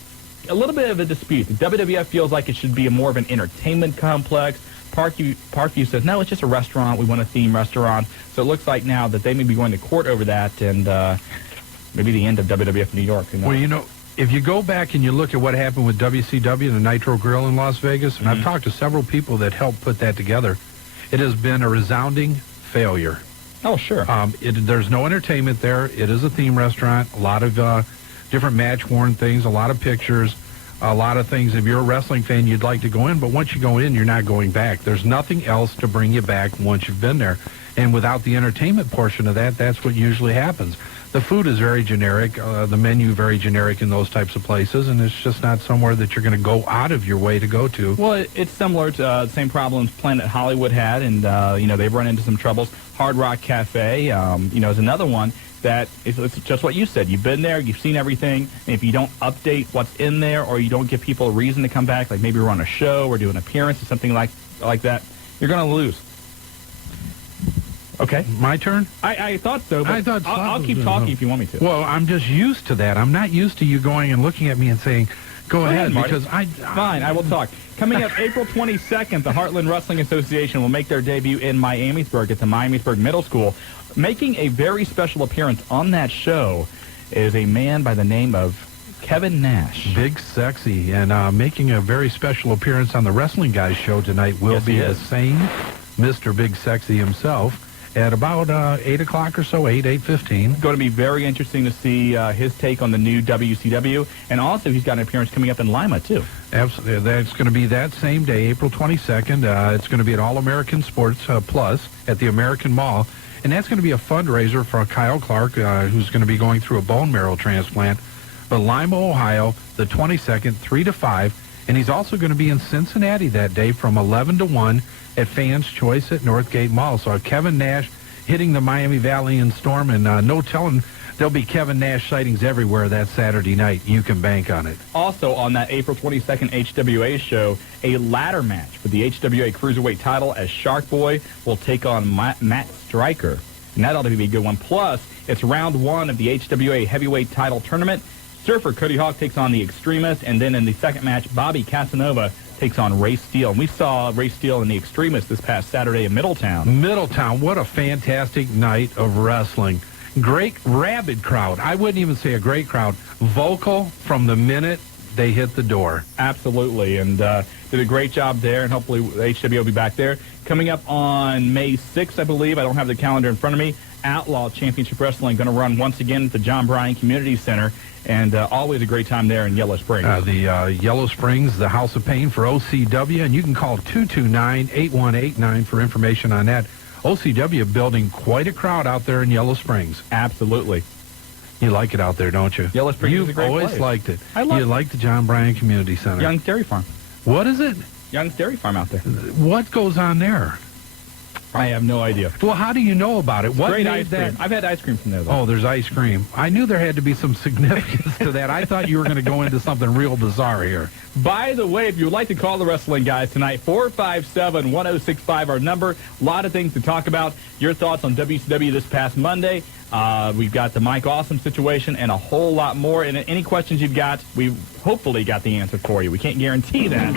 little bit of a dispute. The WWF feels like it should be more of an entertainment complex. Parkview says, no, it's just a restaurant. We want a theme restaurant. So it looks like now that they may be going to court over that, and maybe the end of WWF New York. Well, if you go back and you look at what happened with WCW, the Nitro Grill in Las Vegas, and I've talked to several people that helped put that together, it has been a resounding failure. Oh, sure. There's no entertainment there. It is a theme restaurant, a lot of different match-worn things, a lot of pictures, a lot of things. If you're a wrestling fan, you'd like to go in, but once you go in, you're not going back. There's nothing else to bring you back once you've been there. And without the entertainment portion of that, that's what usually happens. The food is very generic, the menu very generic in those types of places, and it's just not somewhere that you're going to go out of your way to go to. Well, it's similar to the same problems Planet Hollywood had, and, they've run into some troubles. Hard Rock Cafe, is another one that it's just what you said. You've been there, you've seen everything, and if you don't update what's in there or you don't give people a reason to come back, like maybe we're on a show or do an appearance or something like that, you're going to lose. Okay. My turn? I thought so, but I'll keep talking if you want me to. Well, I'm just used to that. I'm not used to you going and looking at me and saying, go ahead, because Fine, I will talk. Coming up April 22nd, the Heartland Wrestling Association will make their debut in Miamisburg at the Miamisburg Middle School. Making a very special appearance on that show is a man by the name of Kevin Nash. Big Sexy, and making a very special appearance on the Wrestling Guys show tonight will be the same Mr. Big Sexy himself at about 8 o'clock or so, 8:15. It's going to be very interesting to see his take on the new WCW, and also he's got an appearance coming up in Lima, too. Absolutely. That's going to be that same day, April 22nd. It's going to be at All-American Sports Plus at the American Mall, and that's going to be a fundraiser for Kyle Clark, who's going to be going through a bone marrow transplant. But Lima, Ohio, the 22nd, 3 to 5, and he's also going to be in Cincinnati that day from 11 to 1 at Fans Choice at Northgate Mall. So Kevin Nash hitting the Miami Valley in storm, and no telling, there'll be Kevin Nash sightings everywhere that Saturday night. You can bank on it. Also on that April 22nd HWA show, a ladder match for the HWA Cruiserweight title as Shark Boy will take on Matt Stryker. And that ought to be a good one. Plus, it's round one of the HWA Heavyweight title tournament. Surfer Cody Hawk takes on the Extremist, and then in the second match, Bobby Casanova takes on Ray Steele. And we saw Ray Steele and the Extremists this past Saturday in Middletown. Middletown, what a fantastic night of wrestling. Great, rabid crowd. I wouldn't even say a great crowd. Vocal from the minute they hit the door. Absolutely, and did a great job there, and hopefully HW will be back there. Coming up on May 6th, I believe, I don't have the calendar in front of me, Outlaw Championship Wrestling going to run once again at the John Bryan Community Center, and always a great time there in Yellow Springs. The Yellow Springs, the House of Pain for OCW, and you can call 229-8189 for information on that. OCW building quite a crowd out there in Yellow Springs. Absolutely. You like it out there, don't you? Yellow Springs is a great place. You've always liked it. I love it. You like the John Bryan Community Center. Young Dairy Farm. What is it? Young's Dairy Farm out there. What goes on there? I have no idea. Well, how do you know about it? What Great made ice that? cream. I've had ice cream from there, though. Oh, there's ice cream. I knew there had to be some significance to that. I thought you were going to go into something real bizarre here. By the way, if you would like to call the Wrestling Guys tonight, 457-1065, our number. A lot of things to talk about. Your thoughts on WCW this past Monday. We've got the Mike Awesome situation and a whole lot more. And any questions you've got, we've hopefully got the answer for you. We can't guarantee that,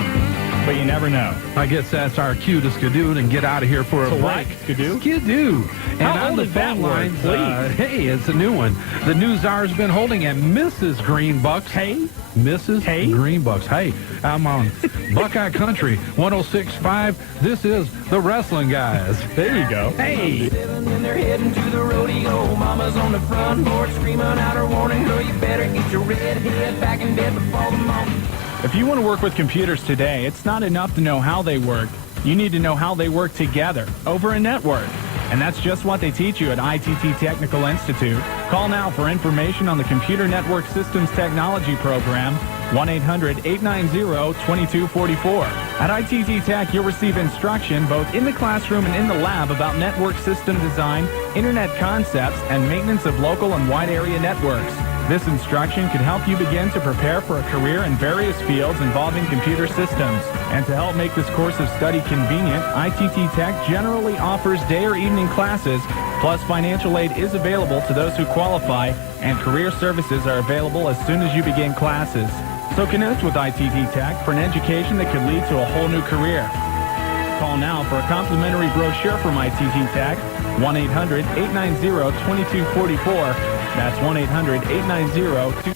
but you never know. I guess that's our cue to skidoo and get out of here for a break. Skidoo? Skidoo. And How on old the is that phone word, lines, please? hey, it's a new one. The new czar's been holding, and Mrs. Greenbucks. Hey? Mrs. Greenbucks. Hey, I'm on Buckeye Country 106.5. This is the Wrestling Guys. There you go. Hey. And they're heading to the rodeo. Mama's on the front porch screaming out her warning. Girl, you better get your red head back in bed before the morning. If you want to work with computers today, it's not enough to know how they work. You need to know how they work together over a network. And that's just what they teach you at ITT Technical Institute. Call now for information on the Computer Network Systems Technology Program, 1-800-890-2244. At ITT Tech, you'll receive instruction both in the classroom and in the lab about network system design, internet concepts, and maintenance of local and wide area networks. This instruction could help you begin to prepare for a career in various fields involving computer systems. And to help make this course of study convenient, ITT Tech generally offers day or evening classes, plus financial aid is available to those who qualify, and career services are available as soon as you begin classes. So connect with ITT Tech for an education that could lead to a whole new career. Call now for a complimentary brochure from ITT Tech, 1-800-890-2244. That's 1-800-890-2244.